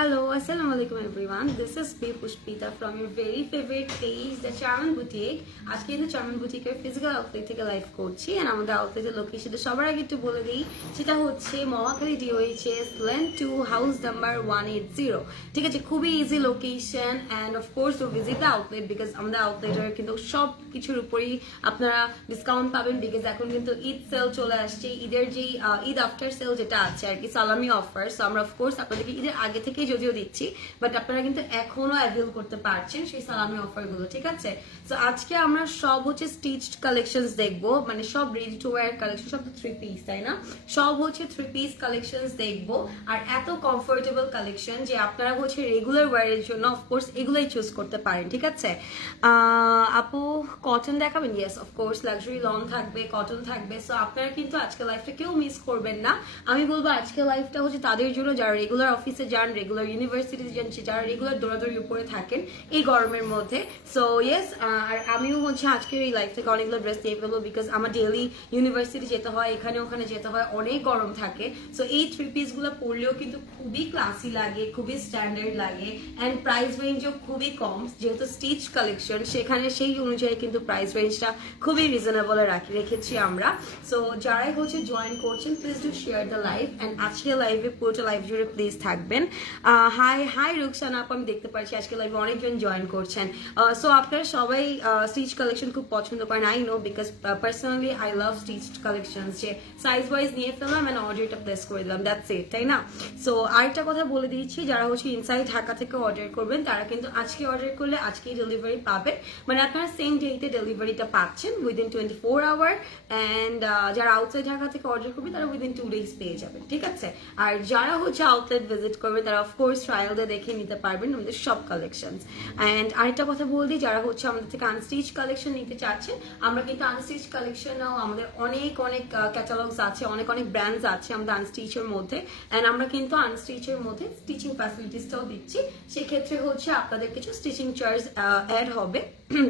Hello, assalamu alaikum everyone. This is B Pushpita from your very favorite page, The Charmin Boutique. আজকে কিন্তু চার্মিন বুটিকের physical outlet থেকে live করছি and আমাদের আউটলেটের লোকেশনটা সবার আগে একটু বলে দিই, সেটা হচ্ছে Mohakhali DOHS lane 2 house number 180। ঠিক আছে, খুবই easy location and of course to visit the outlet because আমাদের আউটলেটের কিন্তু সব কিছুর উপরেই আপনারা ডিসকাউন্ট পাবেন বিকজ এখন কিন্তু ঈদ সেল চলে আসছে। ঈদের যে ঈদ আফটার সেল যেটা আছে আর কি, সালামি অফার। সো আমরা অফ কোর্স আপনাদেরকে ঈদের আগে থেকে যদিও দিচ্ছি, বাট আপনারা কিন্তু এখনো অ্যাভেল করতে পারছেন সেই সালামি অফার গুলো। ঠিক আছে, তো আজকে আমরা সব হচ্ছে স্টিচড কালেকশনস দেখবো, মানে সব রেডি টু ওয়্যার কালেকশন, সব তো 3 পিস, তাই না? সব হচ্ছে 3 পিস কালেকশনস দেখবো আর এত কমফোর্টেবল কালেকশন যে আপনারা হচ্ছে রেগুলার ওয়্যারের জন্য অফকোর্স এগুলোই চুজ করতে পারেন। ঠিক আছে, আপু কটন দেখাবেন? ইয়েস অফকোর্স, লাক্সারি লন থাকবে, কটন থাকবে। সো আপনারা কিন্তু আজকে লাইফটা কেউ মিস করবেন না। আমি বলবো আজকে লাইফটা হচ্ছে তাদের জন্য যারা রেগুলার অফিসে যান, রেগুলার ইউনিভার্সিটি যান, যারা রেগুলার দৌড়াদৌড়ি উপরে থাকেন এই গরমের মধ্যে। সো ইয়েস, আর আমিও হচ্ছে আজকের এই লাইফ থেকে অনেকগুলো ড্রেস নিয়ে ফেলবো বিকজ আমার ডেইলি ইউনিভার্সিটি যেতে হয়, এখানে ওখানে যেতে হয়, অনেক গরম থাকে। সো এই 3 পিস গুলো পরলেও কিন্তু খুবই ক্লাসি লাগে, খুবই স্ট্যান্ডার্ড লাগে অ্যান্ড প্রাইস রেঞ্জও খুবই কম। যেহেতু স্টিচ কালেকশন সেখানে সেই অনুযায়ী কিন্তু প্রাইস রেঞ্জটা খুবই রিজনেবল রেখেছি আমরা। সো যারাই হচ্ছে জয়েন করছেন please do share the live and আজকে লাইভে পুরোটা লাইভ জুড়ে প্লিজ থাকবেন। হাই হাই রুকসানা আপু, আমি দেখতে পাচ্ছি আজকে লাইভে অনেকজন জয়েন করছেন। সো আপনারা সবাই স্টিচ কালেকশন খুব পছন্দ করেন, I know, because personally I love stitch collection. যে সাইজ ওয়াইজ নিয়ে ফেললাম অ্যান্ড অর্ডারটা প্লেস করে দিলাম, দ্যাটস ইট, তাই না? সো আরেকটা কথা বলে দিচ্ছি, যারা হচ্ছে ইনসাইড ঢাকা থেকে অর্ডার করবেন তারা কিন্তু আজকে অর্ডার করলে আজকেই ডেলিভারি পাবেন, মানে আপনারা সেম ডেতে ডেলিভারিটা পাচ্ছেন উইদিন 24 আওয়ার অ্যান্ড যারা আউটসাইড ঢাকা থেকে অর্ডার করবে তারা উইদিন 2 ডেজ পেয়ে যাবেন। ঠিক আছে, আর যারা হচ্ছে আউটলেট ভিজিট করবে তারা অফকোর্স ট্রায়াল দিয়ে দেখে নিতে পারবেন আমাদের সব কালেকশন। অ্যান্ড আরেকটা কথা বল দিই, যারা হচ্ছে আমাদের থেকে আনস্টিচ কালেকশন নিতে চাচ্ছেন, আমরা কিন্তু আনস্টিচ কালেকশনও আমাদের অনেক অনেক ক্যাটালগস আছে, অনেক অনেক ব্র্যান্ডস আছে আমাদের আনস্টিচের মধ্যে অ্যান্ড আমরা কিন্তু আনস্টিচের মধ্যে স্টিচিং ফ্যাসিলিটিসটাও দিচ্ছি। সেক্ষেত্রে হচ্ছে আপনাদের কিছু স্টিচিং চার্জ অ্যাড হবে।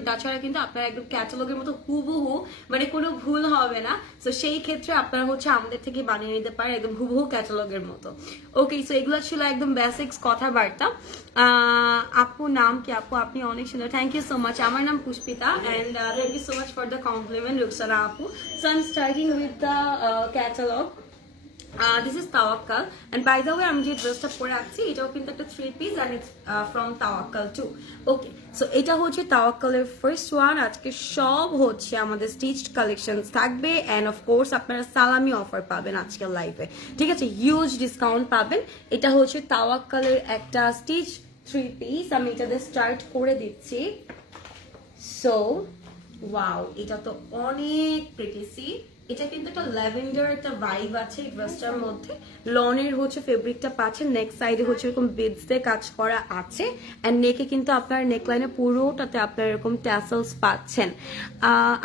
তাছাড়া কিন্তু আপনারা একদম ক্যাটালগের মতো হুবহু, মানে কোনো ভুল হবে না। তো সেই ক্ষেত্রে আপনারা হচ্ছে আমাদের থেকে বানিয়ে নিতে পারেন একদম হুবহু ক্যাটালগের মতো। ওকে, সো এগুলো ছিল একদম বেসিক্স কথাবার্তা। আপু নাম কি? আপু আপনি অনেক সুন্দর, থ্যাংক ইউ সো মাচ। আমার নাম Pushpita and thank you so much for the compliment Ruksana আপু। So I am starting with the catalogue. This is Tawakkal and by the way আমি যে ড্রেসটা পরে আছি এটাও কিন্তু একটা 3 piece and it's from Tawakkal too. Okay, so এটা হচ্ছে তাওয়াক্কালের ফার্স্ট ওয়ান। আজকে সব হচ্ছে আমাদের স্টিচড কালেকশনস থাকবে এন্ড অফ কোর্স আপনারা সালামি অফার পাবেন আজকের লাইভে। ঠিক আছে, হিউজ ডিসকাউন্ট পাবেন। এটা হচ্ছে তাওয়াক্কালের একটা স্টিচ 3 পিস। আমি এটা দিয়ে স্টার্ট করে দিচ্ছি। সো ওয়াও, এটা তো অনেক প্রিটি। এটা কিন্তু একটা ল্যাভেন্ডার একটা ভাইব আছে এই ড্রেসটার মধ্যে। লনের হচ্ছে ফেব্রিকটা পাচ্ছেন, নেক সাইডে হচ্ছে এরকম বিডস দিয়ে কাজ করা আছে এন্ড নেকে কিন্তু আপনার নেকলাইনে পুরোটাতে আপনার এরকম ট্যাসেলস পাচ্ছেন।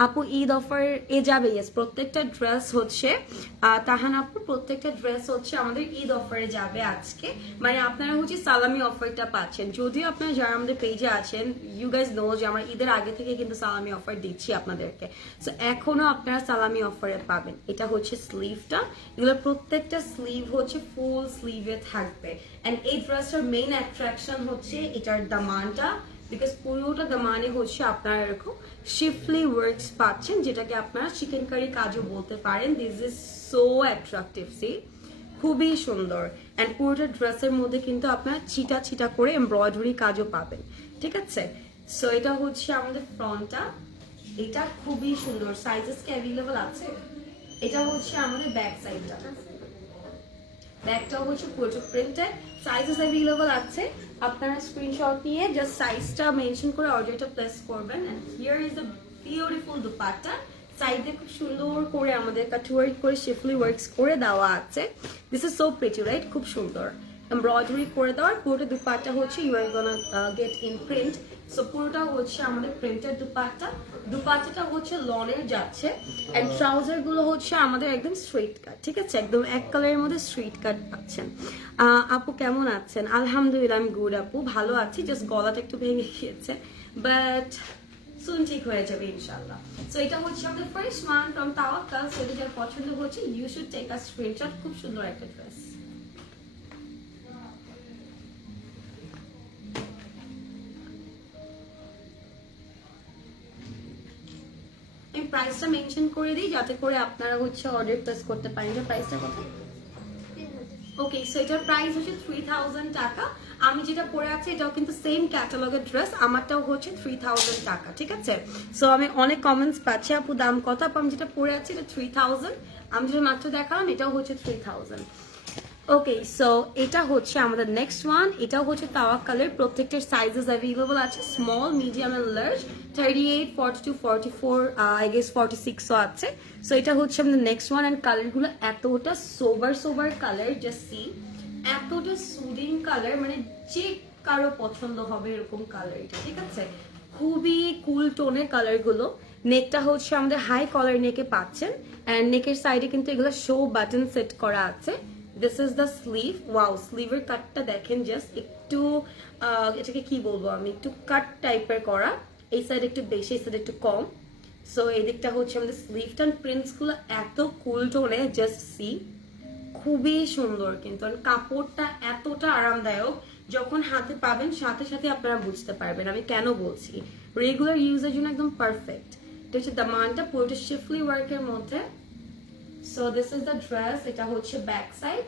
আপু ঈদ অফার এ যাবে? ইয়েস, প্রত্যেকটা ড্রেস হচ্ছে তাহান আপু প্রত্যেকটা ড্রেস হচ্ছে আমাদের ঈদ অফারে যাবে আজকে, মানে আপনারা হচ্ছে সালামি অফারটা পাচ্ছেন। যদিও আপনারা যারা আমাদের পেজে আছেন ইউ গাইজ নো যে আমরা ঈদের আগে থেকে কিন্তু সালামি অফার দিচ্ছি আপনাদেরকে। সো এখনো আপনারা সালামি অফারে পাবেন। এটা হচ্ছে স্লিভটা, এগুলো প্রত্যেকটা স্লিভ হচ্ছে ফুল স্লিভে থাকবে এন্ড এই ড্রেসটার মেইন অ্যাট্রাকশন হচ্ছে এটার দামানটা, বিকজ পুরোটা দামানে হচ্ছে আপনারা এরকম শিফলি ওয়ার্কস পাচ্ছেন, যেটাকে আপনারা চিকেন কারি কাজও বলতে পারেন। This is so attractive, see খুবই সুন্দর এন্ড পুরোটা ড্রেসের মধ্যে কিন্তু আপনারা ছিটা ছিটা করে এমব্রয়ডারি কাজও পাবেন। ঠিক আছে, সো এটা হচ্ছে আমাদের ফ্রন্টটা, এটা খুবই সুন্দর, সাইজেস কি অ্যাভেলেবল আছে? এটা হচ্ছে আমাদের ব্যাক সাইডটা, ব্যাকটাও হচ্ছে পুরো প্রিন্টেড, সাইজেস অ্যাভেলেবল আছে। আপনারা স্ক্রিনশট নিয়ে জাস্ট সাইজটা মেনশন করে অর্ডারটা প্লেস করবেন and here is the beautiful dupatta. সাইডে খুব সুন্দর করে আমাদের কাটওয়ার্ক করে শিফলি ওয়ার্কস করে দেওয়া আছে। This is so pretty, right? খুব সুন্দর এমব্রয়ডারি করে দেওয়ার পুরোটা দুপাট্টা হচ্ছে you are gonna get in print. So পুরোটা হচ্ছে আমাদের প্রিন্টেড দুপাট্টা, দুপাট্টাটা হচ্ছে লনের যাচ্ছে এন্ড ট্রাউজার গুলো হচ্ছে আমাদের একদম স্ট্রেট কাট। ঠিক আছে, একদম এক কালারের মধ্যে স্ট্রেট কাট পাচ্ছেন। আপু কেমন আছেন? আলহামদুলিল্লাহ আমি গুড আপু, ভালো আছি, জাস্ট গলাটা একটু ভেঙে গিয়েছে বাট সুন ঠিক হয়ে যাবে ইনশাআল্লাহ। সো এটা হচ্ছে আমাদের first one from Tawakkal. So এটা যার পছন্দ হচ্ছে you should take a screenshot. খুব সুন্দর একটা ড্রেস। প্রাইসটা মেনশন করে দিই যাতে করে আপনারা হচ্ছে অর্ডার প্লেস করতে পারেন। যে প্রাইসটা কত? ওকে, সো এটার প্রাইস হচ্ছে 3000 টাকা। আমি যেটা পরে আছি এটাও কিন্তু সেম ক্যাটালগের ড্রেস, আমারটাও হচ্ছে 3000 টাকা, ঠিক আছে? সো আমি অনেক কমেন্টস পাচ্ছি আপু দাম কত, আপু আমি যেটা পরে আছি এটা 3000, আমি যেটা মাত্র দেখালাম এটাও হচ্ছে 3000। ওকে, সো এটা হচ্ছে আমাদের নেক্সট ওয়ান, এটাও হচ্ছে তাওয়াক্কালের, প্রত্যেকটার সাইজেস অ্যাভেলেবল আছে, small, medium and large, 38, 42, 44, I guess 46ও আছে। সো এটা হচ্ছে আমাদের নেক্সট ওয়ান। অ্যান্ড কালারগুলো এতটা সোবার কালার, জাস্ট সি, এতটা সুদিং কালার, মানে যে কারো পছন্দ হবে এরকম কালার এটা, ঠিক আছে? খুবই কুল টোনের কালারগুলো। নেকটা হচ্ছে আমাদের হাই কলার নেকে পাচ্ছেন, অ্যান্ড নেকের সাইডে কিন্তু এগুলো শো বাটন সেট করা আছে। This is the sleeve. Wow, স্লিভের কাটটা দেখেন, জাস্ট একটু এটাকে কি বলবো আমি, একটু কাট টাইপের করা, এই সাইড একটু বেশি, এই সাইড একটু কম। সো এই দিকটা হচ্ছে আমাদের স্লিভটা, প্রিন্টস গুলো এত কুল টোনে, জাস্ট সি, খুবই সুন্দর কিন্তু। আর কাপড়টা এতটা আরামদায়ক, যখন হাতে পাবেন সাথে সাথে আপনারা বুঝতে পারবেন আমি কেন বলছি। রেগুলার ইউজের জন্য একদম পারফেক্ট। এটা হচ্ছে দামানটা, পুরোটা শিফলি ওয়ার্কের মধ্যে। So this is the dress. এটা হচ্ছে ব্যাক সাইড।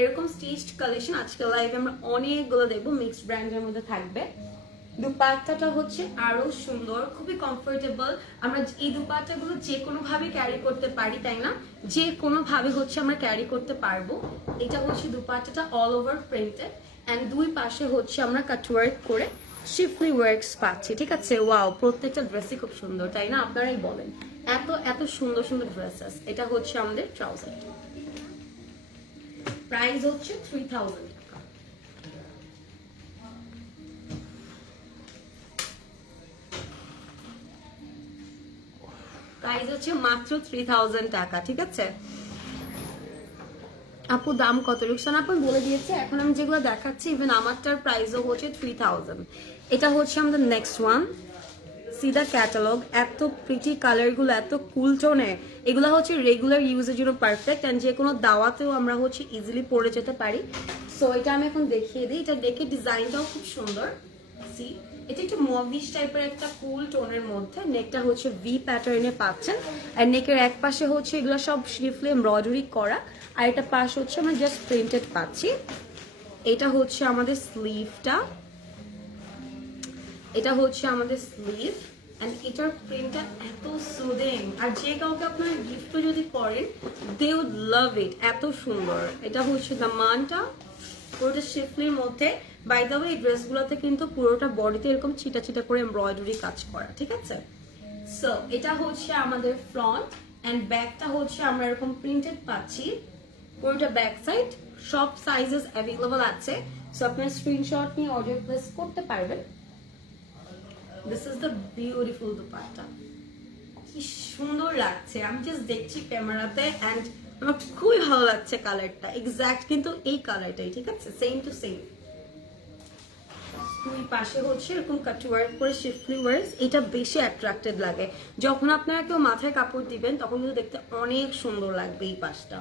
এরকম স্টিচড কালেকশন আজকে লাইভে আমরা অনেকগুলো দেখবো, মিক্সড ব্র্যান্ডের মধ্যে থাকবে। দুপাট্টাটা হচ্ছে আরো সুন্দর, খুবই কমফোর্টেবল। আমরা এই দুপাট্টাগুলো যে কোনো ভাবে ক্যারি করতে পারি, তাই না? যে কোনো ভাবে হচ্ছে আমরা ক্যারি করতে পারবো। এটা হচ্ছে দুপাট্টাটা অল ওভার প্রিন্টেড, এন্ড দুই পাশে হচ্ছে আমরা কাটওয়ার্ক করে শিফলি ওয়ার্কস পাচ্ছি, ঠিক আছে? ওয়াও, প্রত্যেকটা ড্রেসই খুব সুন্দর, তাই না? আপনারাই বলেন, এত এত সুন্দর সুন্দর ড্রেসেস। এটা হচ্ছে আমাদের ট্রাউজার, প্রাইস হচ্ছে 3000 টাকা। প্রাইস হচ্ছে মাত্র 3000 টাকা, ঠিক আছে? আপু দাম কত? রুকসানা আপু বলে দিয়েছে। এখন আমি যেগুলো দেখাচ্ছি ইভেন আমারটার প্রাইসও হচ্ছে 3000। এটা হচ্ছে আমাদের next one. C the catalogue, এত প্রিটি কালারগুলো, এত কুল টোনে, এগুলো হচ্ছে রেগুলার ইউজের জন্য পারফেক্ট, অ্যান্ড যে কোনো দাওয়াতেও আমরা হচ্ছে ইজিলি পরে যেতে পারি। সো এটা আমি এখন দেখিয়ে দিই। এটা দেখে ডিজাইনটাও খুব সুন্দর। সি, এটা একটু মভিশ টাইপের একটা কুল টোনের মধ্যে। নেকটা হচ্ছে ভি প্যাটার্নে পাচ্ছেন, আর নেকের এক পাশে হচ্ছে এগুলো সব শিফলি এমব্রয়ডারি করা, আর এটা পাশ হচ্ছে আমরা জাস্ট প্রিন্টেড পাচ্ছি। এটা হচ্ছে আমাদের স্লিভটা, এটা হচ্ছে আমাদের স্লিভ, এন্ড এটার প্রিন্টটা এত সুদিং, আর যে কাউকে আপনারা গিফটও যদি করেন দে উড লাভ ইট, এত সুন্দর। এটা হচ্ছে দামানটা, পুরোটা শিফলির মধ্যে। বাই দ্য ওয়ে এই ড্রেসগুলোতে কিন্তু পুরোটা বডিতে এরকম ছিটা ছিটা করে এমব্রয়ডারি কাজ করা, ঠিক আছে? সো এটা হচ্ছে আমাদের ফ্রন্ট, এন্ড ব্যাকটা হচ্ছে আমরা এরকম প্রিন্টেড পাচ্ছি। পুরোটা ব্যাক সাইড, সব সাইজেস অ্যাভেলেবল আছে। সো আপনার স্ক্রিনশট নিয়ে অর্ডার প্লেস করতে পারবেন। This is the beautiful dupatta, কি সুন্দর লাগছে। আমি জাস্ট দেখছি ক্যামেরাতে, এন্ড আমার খুবই ভালো লাগছে কালারটা, এক্স্যাক্ট কিন্তু এই কালারটাই, ঠিক আছে? Same to same. দুই পাশে হচ্ছে এরকম কাটওয়ার্ক করে শিফলি ওয়ার্কস, এটা বেশি অ্যাট্রাক্টেড লাগে। যখন আপনারা কেউ মাথায় কাপড় দিবেন তখন কিন্তু দেখতে অনেক সুন্দর লাগবে এই পাশটা।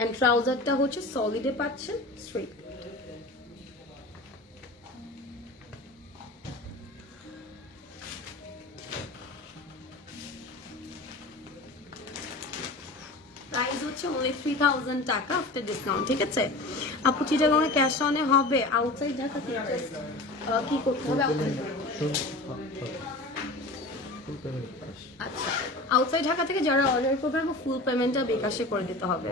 এন্ড ট্রাউজারটা হচ্ছে সলিডে পাচ্ছেন, স্ট্রেট। প্রাইস হচ্ছে only 3000 টাকা আফটার ডিসকাউন্ট, ঠিক আছে? আপু চিটাগংয়ে ক্যাশ অনে হবে? আউটসাইড ঢাকা কি করতে হবে? আচ্ছা, আউটসাইড ঢাকা থেকে যারা অর্ডার করবেন ফুল পেমেন্টটা বিকাশে করে দিতে হবে।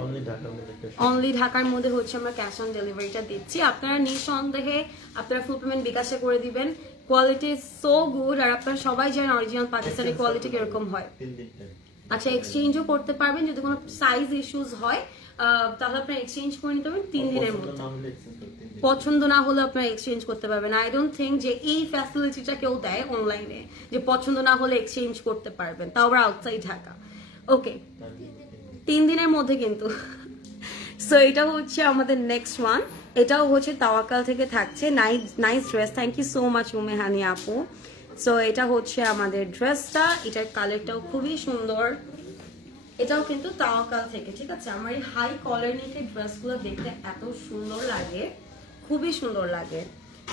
অনলি ঢাকার মধ্যে হচ্ছে আমরা ক্যাশ অন ডেলিভারিটা দিচ্ছি। আপনারা নিঃসন্দেহে আপনারা ফুল পেমেন্ট বিকাশে করে দিবেন। কোয়ালিটি সো গুড, আর আপনারা সবাই জানেন অরিজিনাল পাকিস্তানি কোয়ালিটি কিরকম হয়। আচ্ছা, এক্সচেঞ্জও করতে পারবেন যদি কোনো সাইজ ইস্যুস হয়, তাহলে আপনারা এক্সচেঞ্জ করে নিতে পারবেন 3 দিনের মধ্যে। পছন্দ না হলে আপনারা এক্সচেঞ্জ করতে পারবেন। আই ডোন্ট থিঙ্ক যে এই ফ্যাসিলিটিটা কেউ দেয় অনলাইনে, যে পছন্দ না হলে এক্সচেঞ্জ করতে পারবেন, তাও আবার আউটসাইড ঢাকা। ওকে, 3 দিনের মধ্যে কিন্তু। সো এটা হচ্ছে আমাদের নেক্সট ওয়ান, এটাও হচ্ছে তাওয়াক্কাল থেকে থাকছে। Nice dress, thank you so much Umehani আপু। সো এটা হচ্ছে আমাদের ড্রেসটা, এটার কালারটাও খুবই সুন্দর। এটাও কিন্তু তাওয়াক্কাল থেকে, ঠিক আছে? আমার এই হাই কলার নেকের ড্রেসগুলো দেখতে এত সুন্দর লাগে, খুবই সুন্দর লাগে।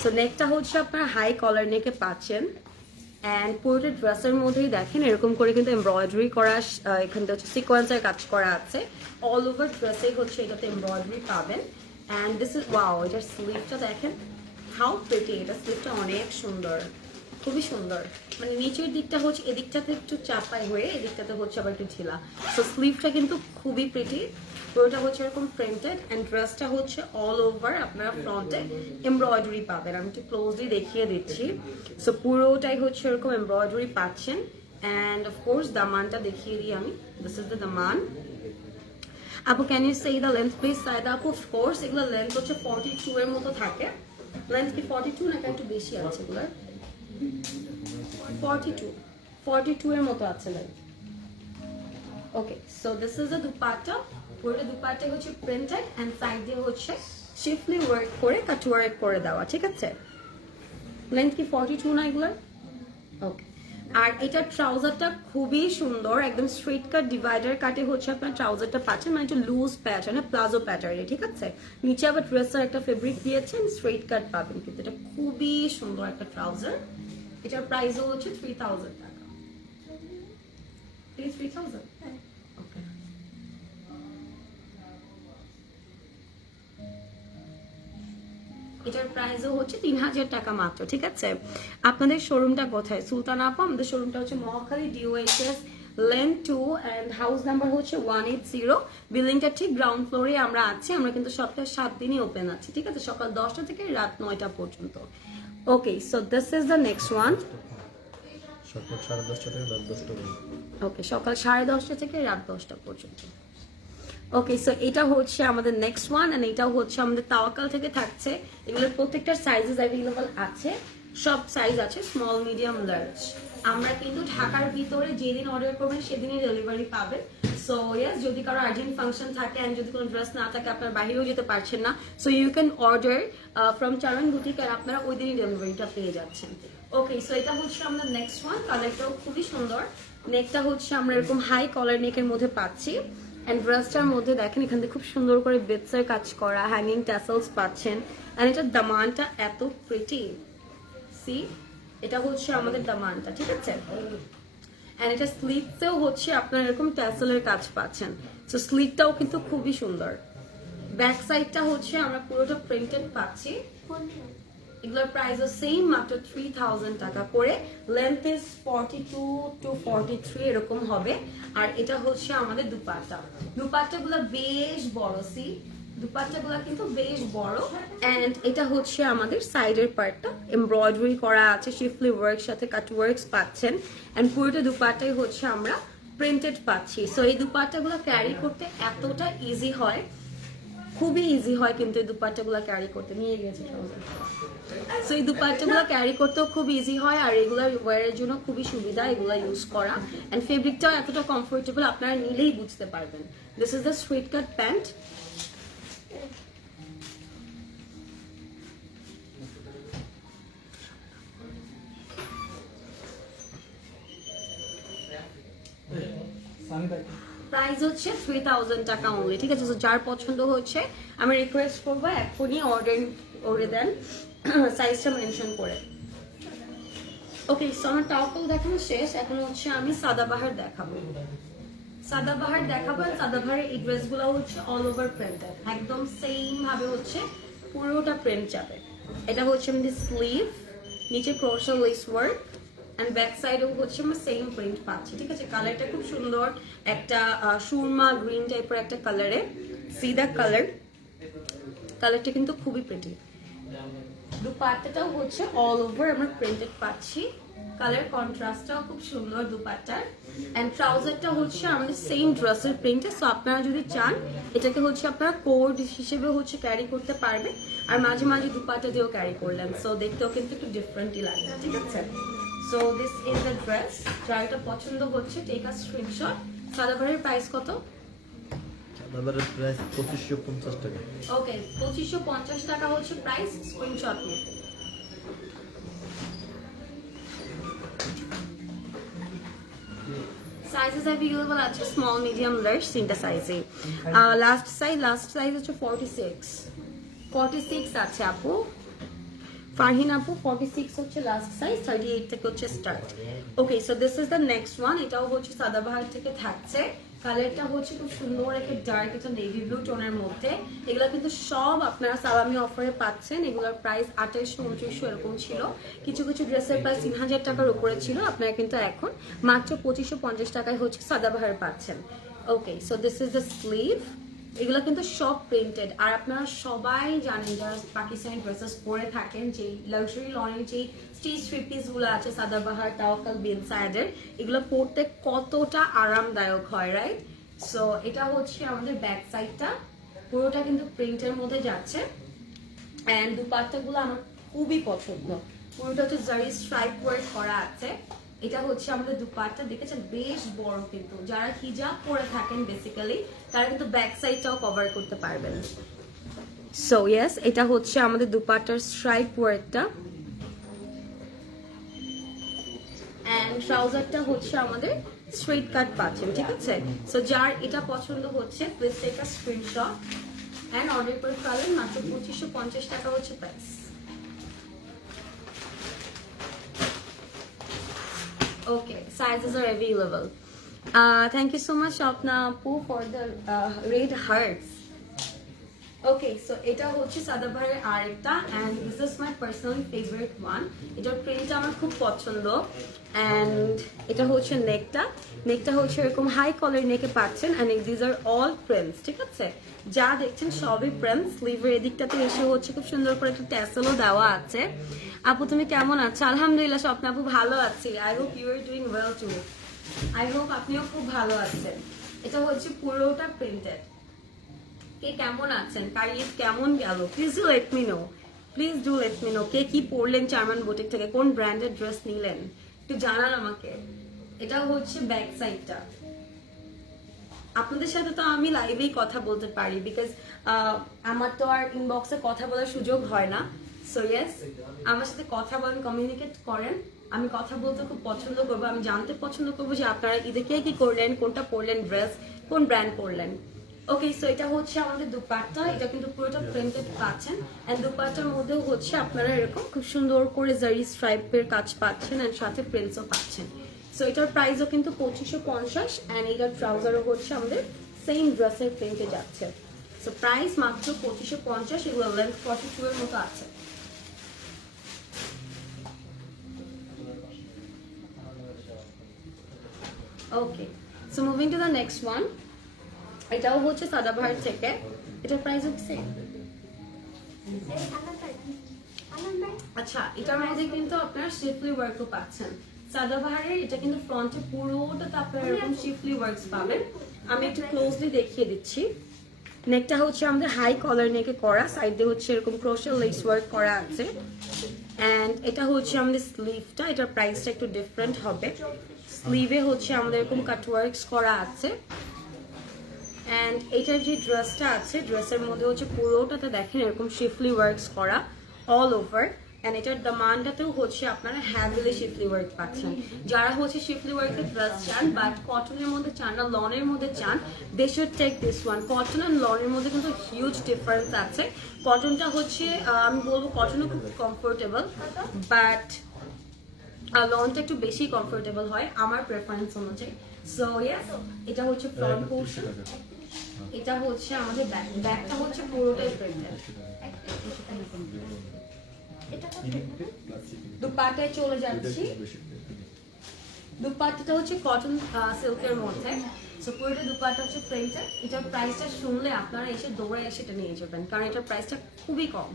সো নেকটা হচ্ছে আপনার হাই কলার নেকে পাচ্ছেন, অ্যান্ড পুরোটা ড্রেসের মধ্যেই দেখেন এরকম করে কিন্তু এমব্রয়ডারি করা, এখানটা হচ্ছে সিকোয়েন্সের কাজ করা আছে। অল ওভার ড্রেসে হচ্ছে এটাতে এমব্রয়ডারি পাবেন। অ্যান্ড দিস ইজ ওয়াও, এটার স্লিভটা দেখেন হাউ প্রিটি, এটা স্লিভটা অনেক সুন্দর, খুবই সুন্দর। মানে নিচের দিকটা হচ্ছে এদিকটাতে একটু চাপাই হয়ে এদিকটাতে হচ্ছে আবার একটু ঢিলা। সো স্লিভটা কিন্তু খুবই প্রিটি, পুরোটা হচ্ছে এরকম প্রিন্টেড অ্যান্ড ড্রেসটা হচ্ছে অল ওভার আপনারা ফ্রন্টে এমব্রয়ডারি পাবেন। আমি একটু ক্লোজলি দেখিয়ে দিচ্ছি। সো পুরোটাই হচ্ছে এরকম এমব্রয়ডারি পাচ্ছেন। অ্যান্ড অফকোর্স দামানটা দেখিয়ে দিই আমি, দিস ইজ দ্য দামান। আপু can you say the length please? Saida আপু অফকোর্স এগুলো লেন্থ হচ্ছে 42 এর মতো থাকে। লেন্থ কি 42 নাকি একটু বেশি আছে এগুলোর? 42 এর মতো আছে length. Okay, so this is the dupatta. পুরোটা দুপাট্টা হচ্ছে প্রিন্টেড অ্যান্ড সাইড দিয়ে হচ্ছে শিফলি ওয়ার্ক করে কাট ওয়ার্ক করে দেওয়া, ঠিক আছে? লেন্থ কি 42 না এগুলোর? ওকে, আর এটার ট্রাউজারটা খুবই সুন্দর, একদম স্ট্রেট কাট ডিভাইডার কাটে হচ্ছে আপনার ট্রাউজারটা পাচ্ছেন, মানে একটু লুজ প্যাটার্নে প্লাজো প্যাটার্নে, ঠিক আছে? নিচে আবার ড্রেসের একটা ফেব্রিক দিয়েছেন, স্ট্রেট কাট পাবেন, কিন্তু এটা খুবই সুন্দর একটা ট্রাউজার। এটার প্রাইসও হচ্ছে 3000 টাকা। 3000? ওকে, এটার প্রাইসও হচ্ছে 3000 টাকা মাত্র, ঠিক আছে? আপনাদের শোরুমটা কোথায়? সুলতান আপা, আমাদের শোরুমটা হচ্ছে Mohakhali DOHS lane 2 and house number হচ্ছে 180। বিল্ডিংটা ঠিক গ্রাউন্ড ফ্লোরে আমরা আছি। আমরা কিন্তু সপ্তাহে 7 দিনই ওপেন আছি, ঠিক আছে? সকাল 10টা থেকে রাত 9টা পর্যন্ত। Okay, so this is the next one. সকাল 10:30 থেকে রাত 10টা পর্যন্ত। ওকে, সকাল 10:30 থেকে রাত 10টা পর্যন্ত। ওকে, সো এটা হচ্ছে আমাদের নেক্সট ওয়ান এন্ড এটাও হচ্ছে আমাদের তাওয়াক্কাল থেকে থাকছে। এগুলোর প্রত্যেকটার সাইজেস অ্যাভেলেবল আছে, সব সাইজ আছে, স্মল মিডিয়াম লার্জ। আমরা কিন্তু ঢাকার ভিতরে যেদিন অর্ডার করবেন সেদিনই ডেলিভারি পাবেন। সো ইয়েস, যদি কারো আর্জেন্ট ফাংশন থাকে এন্ড যদি কোনো ড্রেস না থাকে, আপনার বাইরেও যেতে পারছেন না, so you can order from Charan boutique আর আপনারা ওই দিনই ডেলিভারিটা পেয়ে যাচ্ছেন। ওকে, সো এটা হচ্ছে আমাদের নেক্সট ওয়ান। কালারটাও খুবই সুন্দর। নেকটা হচ্ছে আমরা এরকম হাই কলার নেকের মধ্যে পাচ্ছি। এন্ড ড্রেসটার মধ্যে দেখেন এখান থেকে খুব সুন্দর করে বেডসের কাজ করা, হ্যাঙ্গিং ট্যাসেলস পাচ্ছেন। এন্ড এটার দামানটা এত প্রিটি, সি, এটা হচ্ছে আমাদের দামানটা, ঠিক আছে? এন্ড এটা স্লিভসেও হচ্ছে আপনার এরকম ট্যাসেলের কাজ পাচ্ছেন। সো স্লিভটাও কিন্তু খুবই সুন্দর। ব্যাক সাইডটা হচ্ছে আমরা পুরোটা প্রিন্টেড পাচ্ছি। এগুলোর প্রাইসও সেম, মাত্র 3000 টাকা করে। লেন্থ ইজ 42 to 43 এরকম হবে। আর এটা হচ্ছে আমাদের দুপাট্টা। দুপাট্টাগুলো বেশ বড়, সি, দুপাট্টাগুলো কিন্তু বেশ বড়। এন্ড এটা হচ্ছে আমাদের সাইডের পার্টটা এমব্রয়ডারি করা আছে, শিফলি ওয়ার্ক সাথে কাট ওয়ার্কস পাচ্ছেন। এন্ড পুরোটা দুপাট্টাই হচ্ছে আমরা প্রিন্টেড পাচ্ছি। সো এই দুপাট্টাগুলো ক্যারি করতে এতটা ইজি হয়, খুবই ইজি হয়, কিন্তু এই দুপাট্টাগুলো ক্যারি করতে নিয়ে গেছে। সো এই দুপাট্টাগুলো ক্যারি করতেও খুব ইজি হয়, আর রেগুলার ওয়ারের জন্য খুবই সুবিধা এগুলো ইউজ করা। এন্ড ফেব্রিকটাও এতটা কমফোর্টেবল, আপনারা নিলেই বুঝতে পারবেন। This is the straight cut pant. Price হচ্ছে 3000 টাকা অনলি, ঠিক আছে? যার পছন্দ হচ্ছে আমি রিকোয়েস্ট করবো এখনই অর্ডার করে দেন, সাইজটা মেনশন করে। ওকে, সো আমার টাওয়াক্কাল দেখানো শেষ। এখন হচ্ছে আমি সাদাবাহার দেখাবো। সাদাবাহার দেখাবো। সাদাবাহারের এই ড্রেসগুলো হচ্ছে অল ওভার প্রিন্টেড, একদম সেম ভাবে হচ্ছে পুরোটা প্রিন্ট যাবে। এটা হচ্ছে আমাদের স্লিভ, নিচে ক্রোশা লেস ওয়ার্ক এন্ড ব্যাক সাইডেও হচ্ছে আমরা সেম প্রিন্ট পাচ্ছি, ঠিক আছে? কালারটা খুব সুন্দর, একটা সুরমা গ্রিন টাইপের একটা কালারে। সি দ্য কালার, কালারটা কিন্তু খুবই প্রিটি। দুপাট্টাটাও হচ্ছে অল ওভার আমরা প্রিন্টেড পাচ্ছি, কালার কন্ট্রাস্টটাও খুব সুন্দর দুপাট্টার। এন্ড ট্রাউজারটা হচ্ছে আমাদের সেম ড্রেসের প্রিন্টে। সো আপনারা যদি চান এটাকে হচ্ছে আপনারা কোড হিসেবে হচ্ছে ক্যারি করতে পারবেন, আর মাঝে মাঝে দুপাট্টা দিয়েও ক্যারি করলেন, সো দেখতেও কিন্তু একটু ডিফারেন্টই লাগবে, ঠিক আছে? So this is the dress. যার এটা পছন্দ হচ্ছে টেক আ স্ক্রিনশট। সাদাবাহারের প্রাইস কত? সাদাবাহারের প্রাইস 2550 টাকা। ওকে, 2550 টাকা হচ্ছে প্রাইস, স্ক্রিনশট নিয়ে। সাইজেস অ্যাভেলেবল আছে, স্মল মিডিয়াম লার্জ, তিনটা সাইজে। লাস্ট সাইজ হচ্ছে 46 আছে আপু। ফারহিন আপু 46 হচ্ছে লাস্ট সাইজ, 38 থেকে হচ্ছে start. Okay, so this is the next one. এটাও হচ্ছে সাদাবাহার থেকে থাকছে। কালারটা হচ্ছে খুব সুন্দর একটা ডার্ক একটা নেভি ব্লু টোনের মধ্যে। এগুলো কিন্তু সব আপনারা সালামি অফারে পাচ্ছেন। এগুলোর প্রাইস 2800 2900 এরকম ছিল। কিছু কিছু ড্রেসের প্রাইস 3000 টাকার উপরে ছিল। আপনারা কিন্তু এখন মাত্র 2550 টাকায় হচ্ছে সাদাবাহার পাচ্ছেন। Okay, so this is the sleeve. এগুলো কিন্তু সব প্রিন্টেড। আর আপনারা সবাই জানেন যারা পাকিস্তানি ড্রেসেস পরে থাকেন, যে লাক্সারি লনের যে স্টিচ থ্রি পিস গুলো আছে সাদাবাহার, তাওয়াক্কাল, বিন সায়েদের, এগুলো পরতে কতটা আরামদায়ক হয়, রাইট? সো এটা হচ্ছে আমাদের ব্যাক সাইডটা, পুরোটা কিন্তু প্রিন্টের মধ্যে যাচ্ছে। অ্যান্ড দুপাট্টাগুলো আমার খুবই পছন্দ। পুরোটা হচ্ছে জারি স্ট্রাইপ ওয়ার্ক করা আছে। এটা হচ্ছে আমাদের দুপাট্টা, দেখেছেন বেশ বড়, কিন্তু যারা হিজাব পরে থাকেন বেসিক্যালি তারা কিন্তু ব্যাক সাইডটাও কভার করতে পারবেন। সো ইয়েস, এটা হচ্ছে আমাদের দুপাট্টার স্ট্রাইপ ওয়ার্কটা। অ্যান্ড ট্রাউজারটা হচ্ছে আমাদের স্ট্রেট কাট পাচ্ছেন, ঠিক আছে? সো যার এটা পছন্দ হচ্ছে please take a screenshot and order করে ফেলেন। মাত্র 2550 টাকা হচ্ছে price. Okay, sizes are available. Thank you so much, Shopna Apu, for the red hearts. Okay, so এটা হচ্ছে সাদাবাহারের আরেকটা, and this is my personally favorite one. এটার প্রিন্টটা আমার খুব পছন্দ। and এটা হচ্ছে নেকটা হচ্ছে এরকম হাই কলার নেকে পাচ্ছেন, and these are all prints, ঠিক আছে? যা দেখছেন সবই প্রিন্ট। স্লিভের এদিকটাতে এসে হচ্ছে খুব সুন্দর করে একটা ট্যাসেলও দেওয়া আছে। আপু তুমি কেমন আছো? আলহামদুলিল্লাহ স্বপ্ন আপু, ভালো আছি। I hope you are doing well too. আই হোপ আপনিও খুব ভালো আছেন। এটা হচ্ছে পুরোটা প্রিন্টেড। কে কেমন আছেন? কারিজ কেমন গেল? Please do let me know. Please do let me know কে কি পরলেন চারমান বুটিক থেকে, কোন ব্র্যান্ডের ড্রেস নিলেন একটু জানান আমাকে। এটা হচ্ছে ব্যাক সাইডটা। আপনাদের সাথে তো আমি লাইভেই কথা বলতে পারি, বিকজ আমার তো আর ইনবক্সে কথা বলার সুযোগ হয় না। সো ইয়েস, আমার সাথে কথা বলেন, কমিউনিকেট করেন। আমি কথা বলতে খুব পছন্দ করবো, আমি জানতে পছন্দ করবো যে আপনারা ঈদে কে কি করলেন, কোনটা পরলেন ড্রেস, কোন ব্র্যান্ড পরলেন। ওকে, সো এটা হচ্ছে আমাদের দুপাট্টা। এটা কিন্তু পুরোটা প্রিন্টেড পাচ্ছেন, এন্ড দুপাট্টার মধ্যেও হচ্ছে আপনারা এরকম খুব সুন্দর করে জারি স্ট্রাইপের কাজ পাচ্ছেন, এন্ড সাথে প্রিন্টসও পাচ্ছেন। সো এটার প্রাইসও কিন্তু 2550, এন্ড এটার ট্রাউজারও হচ্ছে আমাদের সেম ড্রেসের প্রিন্টে যাচ্ছে। সো প্রাইস মাত্র 2550। এগুলো লেন্থ 42 এর মতো আছে। Okay, so moving to the next one. এটাও হচ্ছে সাদাবাহার থেকে। এটার প্রাইস হচ্ছে আচ্ছা, এটার মধ্যে কিন্তু আপনার শিফলি ওয়ার্কও পাচ্ছেন। সাদাবাহারের এটা কিন্তু ফ্রন্টে পুরোটাতে আপনারা এরকম শিফলি ওয়ার্কস পাবেন। আমি একটু ক্লোজলি দেখিয়ে দিচ্ছি। নেকটা হচ্ছে আমাদের হাই কলার নেকে করা, সাইডে হচ্ছে এরকম ক্রোশের লেস ওয়ার্ক করা আছে। এন্ড এটা হচ্ছে আমাদের স্লিভটা। এটার প্রাইসটা একটু ডিফারেন্ট হবে। স্লিভে হচ্ছে আমাদের এরকম কাট ওয়ার্কস করা আছে। এন্ড এটার যে ড্রেসটা আছে, ড্রেসের মধ্যে হচ্ছে পুরোটাতে দেখেন এরকম শিফলি ওয়ার্কস করা অল ওভার। এন্ড এটার দামানটাতেও হচ্ছে আপনারা হ্যাভিলি শিফলি ওয়ার্ক পাচ্ছেন। যারা হচ্ছে শিফলি ওয়ার্কের ড্রেস চান বাট কটনের মধ্যে চান না, লনের মধ্যে চান, they should take this one. Cotton and লনের মধ্যে কিন্তু হিউজ ডিফারেন্স আছে। কটনটা হচ্ছে আমি বলবো কটনও খুব কমফোর্টেবল, বাট লনটা একটু বেশি কমফোর্টেবল হয় আমার প্রেফারেন্স অনুযায়ী। সো ইয়েস, এটা হচ্ছে ফ্রন্ট পোর্শন। এটা হচ্ছে আমাদের ব্যাকটা হচ্ছে পুরোটাই প্রিন্টেড। দুপাট্টায় চলে যাচ্ছি। দুপাট্টাটা হচ্ছে কটন সিল্কের মধ্যে। সো পুরোটা দুপাট্টা হচ্ছে প্রিন্টেড। এটার প্রাইসটা শুনলে আপনারা এসে দৌড়ে এসে এটা নিয়ে যাবেন, কারণ এটার প্রাইসটা খুবই কম।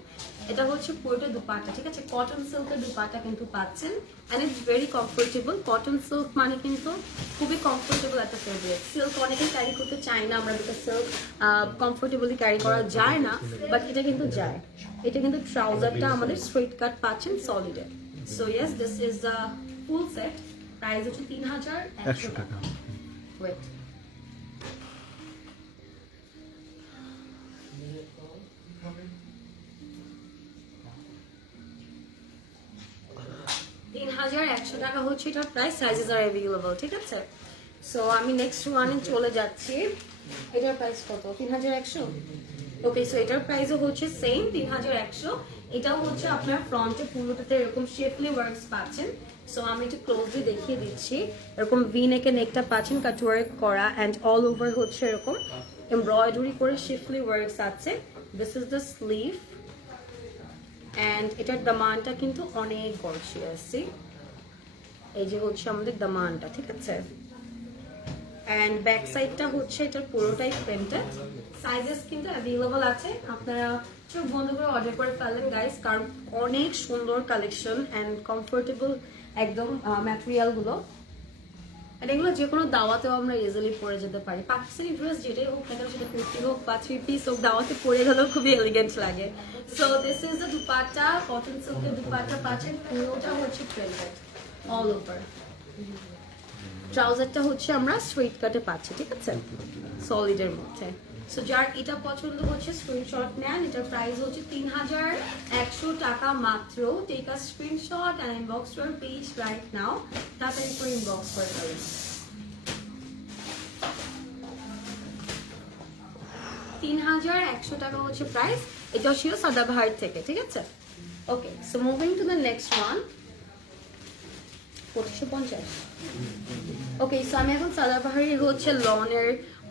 এটা হচ্ছে পুরোটা দুপাট্টা, ঠিক আছে? কটন সিল্কের দুপাট্টা কিন্তু পাচ্ছেন, and it's very comfortable. Cotton silk মানে কিন্তু খুবই কমফোর্টেবল একটা ফেব্রিক। সিল্ক অনেকেই ক্যারি করতে চায় না আমরা, বিকজ সিল্ক কমফোর্টেবলি ক্যারি করা যায় না, বাট এটা কিন্তু যায়। এটা কিন্তু ট্রাউজারটা আমাদের স্ট্রেট কাট পাচ্ছেন সলিডে। So yes, this is the full set. Price হচ্ছে 3100 টাকা। ওয়েট, টাকা হচ্ছে এটার প্রাইস। সাইজেস আর অ্যাভেলেবল, ঠিক আছে? সো আমি নেক্সট ওয়ানে চলে যাচ্ছি। এটার প্রাইস কত? 3100। ওকে, সো এটার প্রাইসও হচ্ছে সেম 3100। এটাও হচ্ছে আপনার ফ্রন্টে পুরোটাতে এরকম শেপলি ওয়ার্কস পাচ্ছেন। সো আমি একটু ক্লোজলি দেখিয়ে দিচ্ছি। এরকম ভি নেকে নেকটা পাচ্ছেন কাট ওয়ার্ক করা, অ্যান্ড অল ওভার হচ্ছে এরকম এমব্রয়ডারি করে শেপলি ওয়ার্কস আছে। This is the sleeve, and এটার দামানটা কিন্তু অনেক গর্জিয়াস। এই যে হচ্ছে আমাদের দামানটা, ঠিক আছে। অ্যান্ড ব্যাক সাইডটা হচ্ছে এটার পুরোটাই প্রিন্টেড। সাইজেস কিন্তু অ্যাভেলেবল আছে, আপনারা চোখ বন্ধ করে অর্ডার করে ফেলেন গাইস, কারণ অনেক সুন্দর কালেকশন অ্যান্ড কমফোর্টেবল একদম ম্যাটেরিয়ালগুলো। আর এগুলো যে কোনো দাওয়াতেও আমরা ইজিলি পরে যেতে পারি। পাকিস্তানি ড্রেস যেটাই হোক না কেন, সেটা কুর্তি হোক বা 3 পিস হোক, দাওয়াতে পরে গেলেও খুবই এলিগেন্ট লাগে। So this is the dupatta, cotton সিল্কের দুপাট্টা পাচ্ছেন, পুরোটা হচ্ছে প্রিন্টেড অল ওভার। ট্রাউজারটা হচ্ছে আমরা স্ট্রেট কাটে পাচ্ছি, ঠিক আছে, সলিডের মধ্যে। সো যার এটা পছন্দ হচ্ছে স্ক্রিনশট নেন। এটার প্রাইস হচ্ছে 3100 টাকা মাত্র। Take a screenshot and inbox to our page right now. তাড়াতাড়ি করে ইনবক্স করে ফেলুন। 3100 টাকা হচ্ছে প্রাইস। এটা ছিল সাদাবাহার থেকে, ঠিক আছে। Okay, so moving to the next one. 2550। Okay, so আমি এখন সাদাবাহারি হচ্ছে লনের